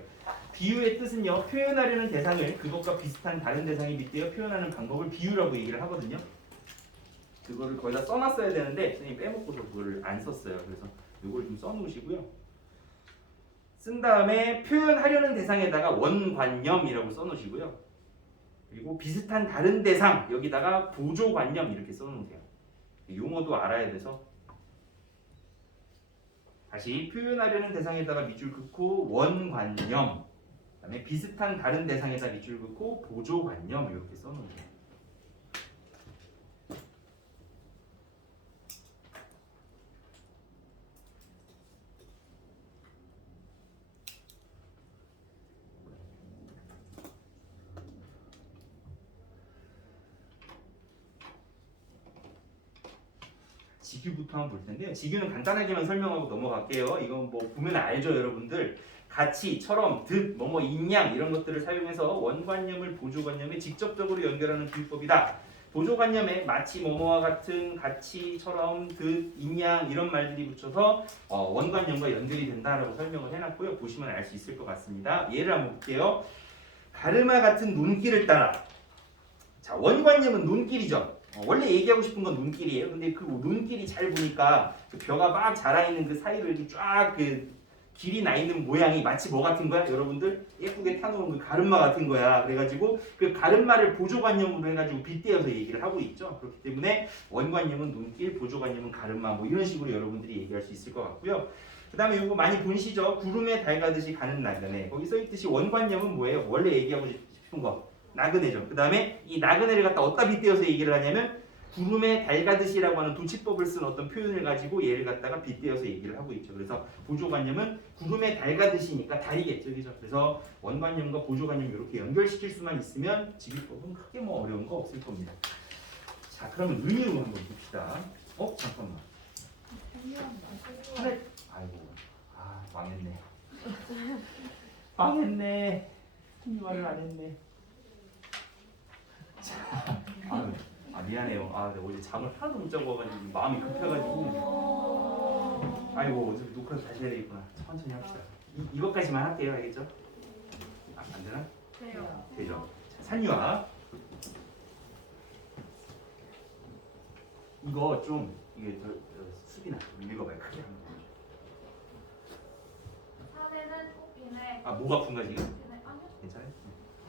비유의 뜻은요, 표현하려는 대상을 그것과 비슷한 다른 대상에 빗대어 표현하는 방법을 비유라고 얘기를 하거든요. 그거를 거의 다 써놨어야 되는데 선생님 빼먹고서 그거를 안 썼어요. 그래서 요걸 좀 써놓으시고요. 쓴 다음에 표현하려는 대상에다가 원관념이라고 써놓으시고요. 그리고 비슷한 다른 대상 여기다가 보조관념 이렇게 써놓으세요. 용어도 알아야 돼서 다시 표현하려는 대상에다가 밑줄 긋고 원관념, 그다음에 비슷한 다른 대상에다 밑줄 긋고 보조관념 이렇게 써놓으세요. 직유부터 한번 볼 텐데요. 직유는 간단하게만 설명하고 넘어갈게요. 이건 뭐 보면 알죠, 여러분들. 가치처럼 듯, 뭐뭐 인양 이런 것들을 사용해서 원관념을 보조관념에 직접적으로 연결하는 비유법이다. 보조관념에 마치 뭐뭐와 같은, 가치처럼 듯, 인양 이런 말들이 붙여서 원관념과 연결이 된다라고 설명을 해놨고요. 보시면 알 수 있을 것 같습니다. 예를 한번 볼게요. 가르마 같은 논길을 따라. 자, 원관념은 논길이죠. 원래 얘기하고 싶은 건 눈길이에요. 근데 그 눈길이 잘 보니까 그 벼가 막 자라있는 그 사이로 이렇게 쫙 그 길이 나 있는 모양이 마치 뭐 같은 거야? 여러분들 예쁘게 타놓은 그 가르마 같은 거야. 그래가지고 그 가르마를 보조관념으로 해가지고 빗대어서 얘기를 하고 있죠. 그렇기 때문에 원관념은 눈길, 보조관념은 가르마 뭐 이런 식으로 여러분들이 얘기할 수 있을 것 같고요. 그 다음에 이거 많이 보시죠? 구름에 달가듯이 가는 나그네. 거기 써있듯이 원관념은 뭐예요? 원래 얘기하고 싶은 거. 나그네죠. 그 다음에 이 나그네를 갖다 어디다 빗대어서 얘기를 하냐면 구름에 달가듯이라고 하는 도치법을 쓴 어떤 표현을 가지고 얘를 갖다가 빗대어서 얘기를 하고 있죠. 그래서 보조관념은 구름에 달가듯이니까 달이겠죠. 그죠? 그래서 원관념과 보조관념 이렇게 연결시킬 수만 있으면 직유법은 크게 뭐 어려운 거 없을 겁니다. 자, 그러면 은유로 한번 봅시다. 잠깐만. 하늘, 아이고, 망했네. 망했네. 이 말을 안 했네. 미안해요. 내가 어제 잠을 하나도 못 자고 와가지고 마음이 급해가지고. 아이고, 어차피 녹화를 다시 해야 되겠구나. 천천히 합시다. 이것까지만 할게요. 알겠죠? 안 되나? 돼요. 되죠? 자, 산유화. 이거 좀 이게 수빈아 좀 읽어봐요. 크게 한번. 산에는 꽃피네. 아 목 아픈가 지금? 피네. 아니요. 괜찮아요?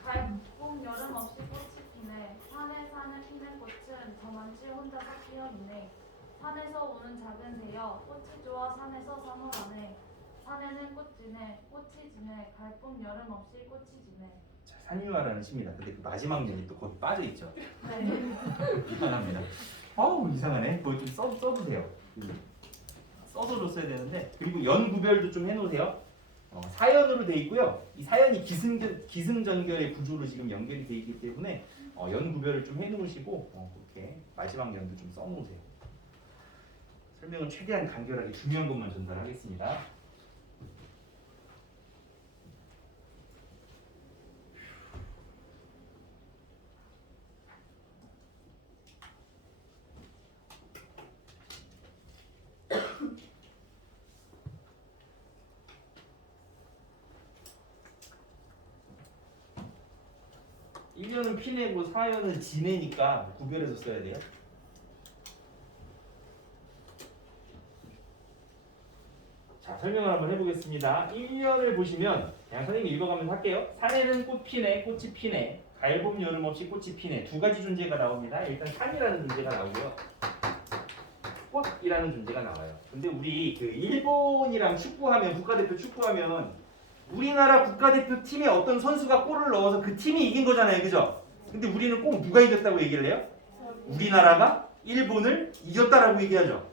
갈봄 여름 없이 꽃이 피네. 산에 사는 피는 꽃은 저만치 혼자서 피어있네. 산에서 오는 작은 새여 꽃이 좋아 산에서 사물하네. 산에는 꽃지네 꽃이 지네 갈봄 여름 없이 꽃이 지네. 자, 산유화라는 시입니다. 근데 그 마지막 면이 또 거기 빠져 있죠. 네. 미안합니다. 어우 이상하네. 그거 좀 써주세요. 써서 줬어야 되는데 그리고 연 구별도 좀 해놓으세요. 사연으로 돼 있고요. 이 사연이 기승전결의 구조로 지금 연결이 돼 있기 때문에 연 구별을 좀 해놓으시고 그렇게 마지막 연도 좀 써놓으세요. 설명은 최대한 간결하게 중요한 것만 전달하겠습니다. 일년은 피내고 사연은 지내니까 구별해서 써야 돼요. 자, 설명을 한번 해보겠습니다. 1년을 보시면 그냥 선생님이 읽어가면서 할게요. 산에는 꽃 피네, 꽃이 피네. 갈봄 여름 없이 꽃이 피네. 두 가지 존재가 나옵니다. 일단 산이라는 존재가 나오고요. 꽃이라는 존재가 나와요. 근데 우리 그 일본이랑 축구하면 국가대표 축구하면 우리나라 국가대표 팀에 어떤 선수가 골을 넣어서 그 팀이 이긴 거잖아요, 그죠? 근데 우리는 꼭 누가 이겼다고 얘기를 해요? 우리나라가 일본을 이겼다라고 얘기하죠.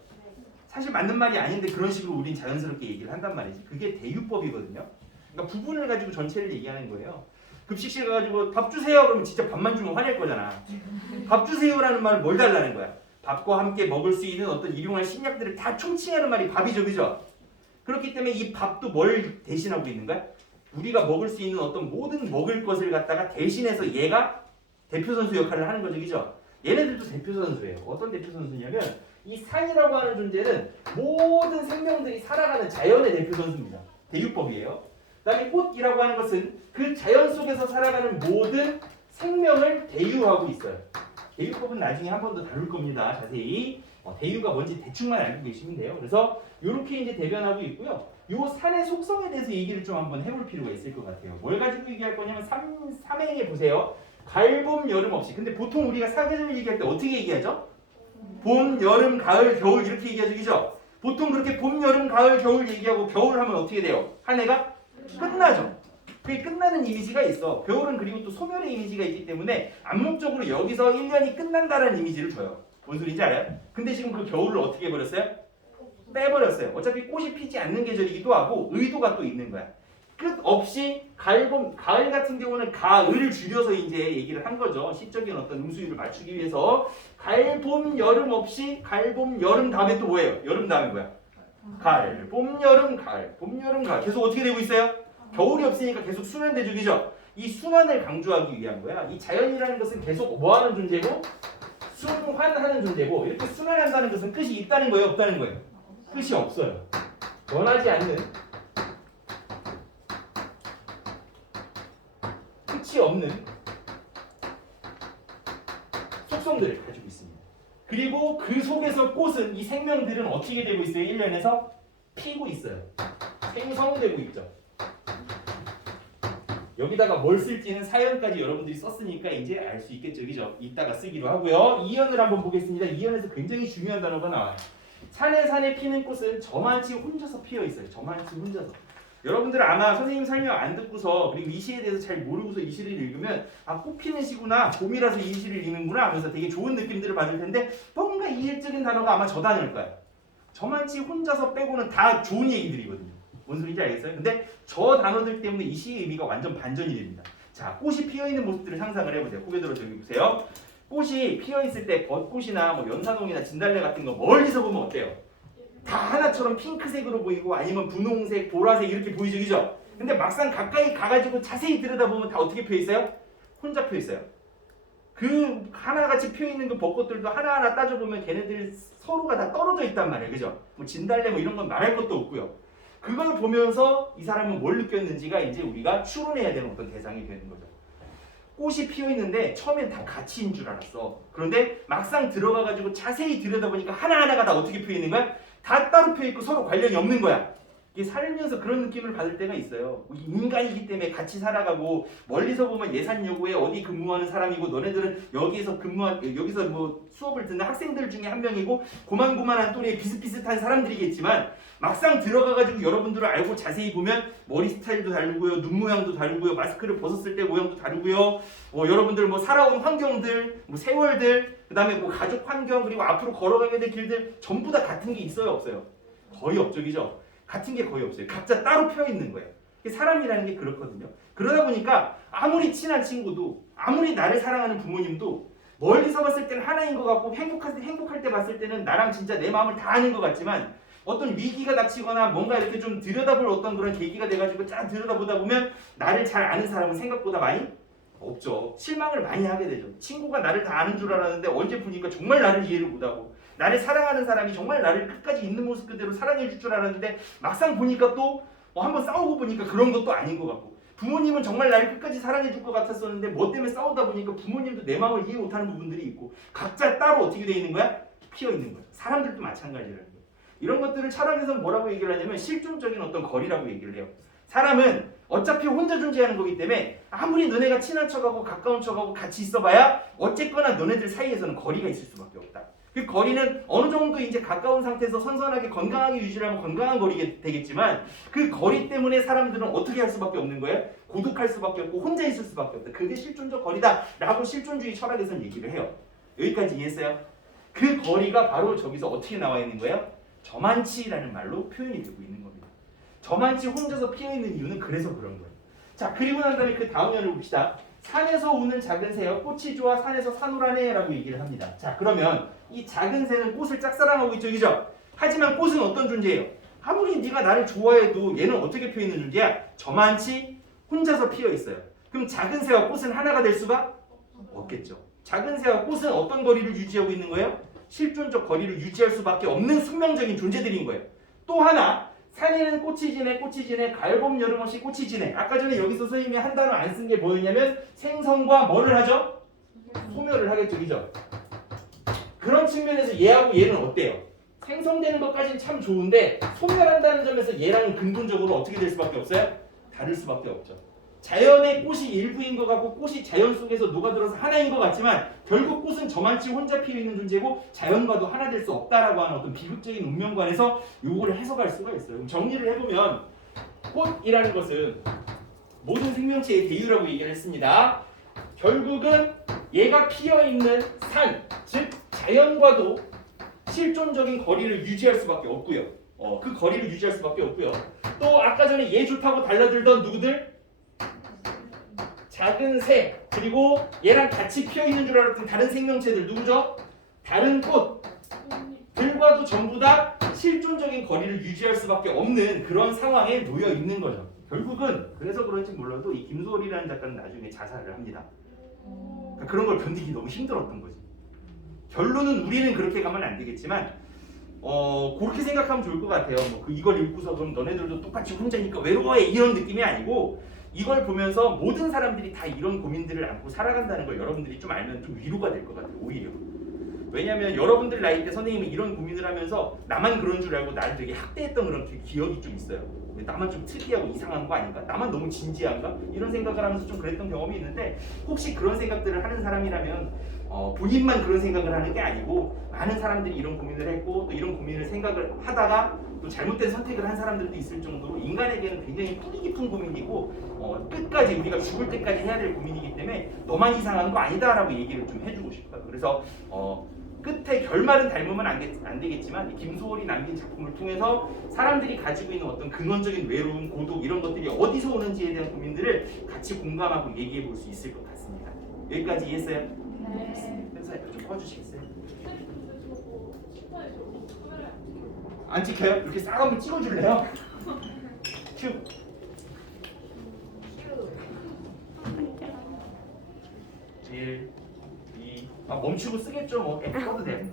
사실 맞는 말이 아닌데 그런 식으로 우린 자연스럽게 얘기를 한단 말이지. 그게 대유법이거든요. 그러니까 부분을 가지고 전체를 얘기하는 거예요. 급식실 가가지고 밥 주세요 그러면 진짜 밥만 주면 화낼 거잖아. 밥 주세요라는 말은 뭘 달라는 거야? 밥과 함께 먹을 수 있는 어떤 일용할 식량들을 다 총칭하는 말이 밥이죠, 그죠? 그렇기 때문에 이 밥도 뭘 대신하고 있는 거야? 우리가 먹을 수 있는 어떤 모든 먹을 것을 갖다가 대신해서 얘가 대표 선수 역할을 하는 거죠, 그죠? 얘네들도 대표 선수예요. 어떤 대표 선수냐면 이 산이라고 하는 존재는 모든 생명들이 살아가는 자연의 대표 선수입니다. 대유법이에요. 그다음에 꽃이라고 하는 것은 그 자연 속에서 살아가는 모든 생명을 대유하고 있어요. 대유법은 나중에 한 번 더 다룰 겁니다. 자세히 대유가 뭔지 대충만 알고 계시면 돼요. 그래서 이렇게 이제 대변하고 있고요. 요 산의 속성에 대해서 얘기를 좀 한번 해볼 필요가 있을 것 같아요. 뭘 가지고 얘기할 거냐면 삼행에 보세요. 갈봄 여름 없이. 근데 보통 우리가 사계절 얘기할 때 어떻게 얘기하죠? 봄, 여름, 가을, 겨울 이렇게 얘기하죠, 그죠? 보통 그렇게 봄, 여름, 가을, 겨울 얘기하고 겨울 하면 어떻게 돼요? 한 해가 끝나죠. 그게 끝나는 이미지가 있어. 겨울은 그리고 또 소멸의 이미지가 있기 때문에 암묵적으로 여기서 1년이 끝난다는 이미지를 줘요. 뭔 소리인지 알아요? 근데 지금 그 겨울을 어떻게 해버렸어요? 빼버렸어요. 어차피 꽃이 피지 않는 계절이기도 하고 의도가 또 있는 거야. 끝없이 갈봄, 가을 같은 경우는 가을을 줄여서 이제 얘기를 한 거죠. 시적인 어떤 음수율을 맞추기 위해서 갈봄, 여름 없이 갈봄, 여름 다음에 또 뭐예요? 여름 다음에 뭐야? 가을, 봄, 여름, 가을, 봄, 여름, 가을. 계속 어떻게 되고 있어요? 겨울이 없으니까 계속 순환대죽이죠. 이 순환을 강조하기 위한 거야. 이 자연이라는 것은 계속 뭐하는 존재고? 순환하는 존재고 이렇게 순환한다는 것은 끝이 있다는 거예요? 없다는 거예요? 끝이 없어요. 변하지 않는 끝이 없는 속성들을 가지고 있습니다. 그리고 그 속에서 꽃은 이 생명들은 어떻게 되고 있어요? 1년에서 피고 있어요. 생성되고 있죠. 여기다가 뭘 쓸지는 사연까지 여러분들이 썼으니까 이제 알 수 있겠죠, 그죠? 이따가 쓰기로 하고요. 이연을 한번 보겠습니다. 이연에서 굉장히 중요한 단어가 나와요. 산에 피는 꽃은 저만치 혼자서 피어 있어요. 저만치 혼자서. 여러분들 아마 선생님 설명 안 듣고서 그리고 이 시에 대해서 잘 모르고서 이 시를 읽으면 아, 꽃 피는 시구나, 봄이라서 이 시를 읽는구나 하면서 되게 좋은 느낌들을 받을 텐데 뭔가 이해적인 단어가 아마 저 단어일 거예요. 저만치 혼자서 빼고는 다 좋은 얘기들이거든요. 뭔 소리인지 알겠어요? 근데 저 단어들 때문에 이 시의 의미가 완전 반전이 됩니다. 자, 꽃이 피어있는 모습들을 상상을 해보세요. 고개 들어 저기 보세요. 꽃이 피어있을 때 벚꽃이나 뭐 연산홍이나 진달래 같은 거 멀리서 보면 어때요? 다 하나처럼 핑크색으로 보이고 아니면 분홍색, 보라색 이렇게 보이죠, 그죠? 근데 막상 가까이 가가지고 자세히 들여다보면 다 어떻게 피어있어요? 혼자 피어있어요. 그 하나같이 피어있는 그 벚꽃들도 하나하나 따져보면 걔네들 서로가 다 떨어져 있단 말이에요, 그죠? 뭐 진달래 뭐 이런 건 말할 것도 없고요. 그걸 보면서 이 사람은 뭘 느꼈는지가 이제 우리가 추론해야 되는 어떤 대상이 되는 거죠. 꽃이 피어 있는데 처음엔 다 같이인 줄 알았어. 그런데 막상 들어가가지고 자세히 들여다보니까 하나하나가 다 어떻게 피어 있는 거야? 다 따로 피어 있고 서로 관련이 없는 거야. 이게 살면서 그런 느낌을 받을 때가 있어요. 인간이기 때문에 같이 살아가고 멀리서 보면 예산 요구에 어디 근무하는 사람이고 너네들은 여기서 뭐 수업을 듣는 학생들 중에 한 명이고 고만고만한 또래의 비슷비슷한 사람들이겠지만 막상 들어가가지고 여러분들을 알고 자세히 보면 머리 스타일도 다르고요, 눈 모양도 다르고요, 마스크를 벗었을 때 모양도 다르고요, 여러분들 뭐 살아온 환경들, 뭐 세월들, 그 다음에 뭐 가족 환경, 그리고 앞으로 걸어가게 될 길들 전부 다 같은 게 있어요, 없어요? 거의 없죠, 그죠? 같은 게 거의 없어요. 각자 따로 펴 있는 거예요. 사람이라는 게 그렇거든요. 그러다 보니까 아무리 친한 친구도, 아무리 나를 사랑하는 부모님도 멀리서 봤을 때는 하나인 것 같고 행복할 때 봤을 때는 나랑 진짜 내 마음을 다 아는 것 같지만 어떤 위기가 닥치거나 뭔가 이렇게 좀 들여다볼 어떤 그런 계기가 돼가지고 쫙 들여다보다 보면 나를 잘 아는 사람은 생각보다 많이 없죠. 실망을 많이 하게 되죠. 친구가 나를 다 아는 줄 알았는데 언제 보니까 정말 나를 이해를 못하고 나를 사랑하는 사람이 정말 나를 끝까지 있는 모습 그대로 사랑해 줄 줄 알았는데 막상 보니까 또 한번 싸우고 보니까 그런 것도 아닌 것 같고 부모님은 정말 나를 끝까지 사랑해 줄 것 같았었는데 뭐 때문에 싸우다 보니까 부모님도 내 마음을 이해 못하는 부분들이 있고 각자 따로 어떻게 돼 있는 거야? 피어 있는 거야. 사람들도 마찬가지라는 거야. 이런 것들을 철학에서는 뭐라고 얘기를 하냐면 실존적인 어떤 거리라고 얘기를 해요. 사람은 어차피 혼자 존재하는 거기 때문에 아무리 너네가 친한 척하고 가까운 척하고 같이 있어봐야 어쨌거나 너네들 사이에서는 거리가 있을 수밖에 없다. 그 거리는 어느 정도 이제 가까운 상태에서 선선하게 건강하게 유지하면 건강한 거리가 되겠지만 그 거리 때문에 사람들은 어떻게 할 수밖에 없는 거예요? 고독할 수밖에 없고 혼자 있을 수밖에 없다. 그게 실존적 거리다라고 실존주의 철학에서는 얘기를 해요. 여기까지 이해했어요? 그 거리가 바로 저기서 어떻게 나와 있는 거예요? 저만치라는 말로 표현이 되고 있는 겁니다. 저만치 혼자서 피어있는 이유는 그래서 그런 거예요. 자, 그리고 난 다음에 그 다음 연을 봅시다. 산에서 우는 작은 새여 꽃이 좋아 산에서 사노라네 라고 얘기를 합니다. 자, 그러면 이 작은 새는 꽃을 짝사랑하고 있죠, 그죠? 하지만 꽃은 어떤 존재예요? 아무리 네가 나를 좋아해도 얘는 어떻게 피어있는 존재야? 저만치 혼자서 피어있어요. 그럼 작은 새와 꽃은 하나가 될 수가 없겠죠. 작은 새와 꽃은 어떤 거리를 유지하고 있는 거예요? 실존적 거리를 유지할 수밖에 없는 숙명적인 존재들인 거예요. 또 하나, 산에는 꽃이 지네 가을 봄 여름 없이 꽃이 지네. 아까 전에 여기서 선생님이 한 단어 안 쓴 게 뭐였냐면 생성과 뭐를 하죠? 소멸을 하겠죠, 그죠? 그런 측면에서 얘하고 얘는 어때요? 생성되는 것까지는 참 좋은데 소멸한다는 점에서 얘랑은 근본적으로 어떻게 될 수밖에 없어요? 다를 수밖에 없죠. 자연의 꽃이 일부인 것 같고 꽃이 자연 속에서 녹아들어서 하나인 것 같지만 결국 꽃은 저만치 혼자 피어있는 존재고 자연과도 하나 될 수 없다라고 하는 어떤 비극적인 운명관에서 요거를 해석할 수가 있어요. 그럼 정리를 해보면 꽃이라는 것은 모든 생명체의 대유라고 얘기를 했습니다. 결국은 얘가 피어있는 산, 즉 자연과도 실존적인 거리를 유지할 수밖에 없고요. 그 거리를 유지할 수밖에 없고요. 또 아까 전에 얘 좋다고 달라들던 누구들? 작은 새, 그리고 얘랑 같이 피어있는 줄 알았던 다른 생명체들 누구죠? 다른 꽃들과도 전부 다 실존적인 거리를 유지할 수밖에 없는 그런 상황에 놓여 있는 거죠. 결국은 그래서 그런지 몰라도 이 김소월이라는 작가는 나중에 자살을 합니다. 그러니까 그런 걸 견디기 너무 힘들었던 거지. 결론은 우리는 그렇게 가면 안 되겠지만 그렇게 생각하면 좋을 것 같아요. 이걸 읽고서 그럼 너네들도 똑같이 혼자니까 외로워해 이런 느낌이 아니고 이걸 보면서 모든 사람들이 다 이런 고민들을 안고 살아간다는 걸 여러분들이 좀 알면 좀 위로가 될 것 같아요. 오히려. 왜냐하면 여러분들 나이 때 선생님이 이런 고민을 하면서 나만 그런 줄 알고 나를 되게 학대했던 그런 기억이 좀 있어요. 나만 좀 특이하고 이상한 거 아닌가? 나만 너무 진지한가? 이런 생각을 하면서 좀 그랬던 경험이 있는데 혹시 그런 생각들을 하는 사람이라면 본인만 그런 생각을 하는 게 아니고 많은 사람들이 이런 고민을 했고 또 이런 고민을 생각을 하다가 또 잘못된 선택을 한 사람들도 있을 정도로 인간에게는 굉장히 뿌리 깊은 고민이고 끝까지 우리가 죽을 때까지 해야 될 고민이기 때문에 너만 이상한 거 아니다라고 얘기를 좀 해주고 싶어요. 그래서 끝에 결말은 닮으면 안 되겠지만 김소월이 남긴 작품을 통해서 사람들이 가지고 있는 어떤 근원적인 외로움, 고독 이런 것들이 어디서 오는지에 대한 고민들을 같이 공감하고 얘기해 볼 수 있을 것 같습니다. 여기까지 이해했어요? 네. 그래서 좀 꺼주시겠어요? 안 찍혀요? 이렇게 싹 한번 찍어줄래요? 큐. 1, 2. 멈추고 쓰겠죠? 뭐 써도 돼요.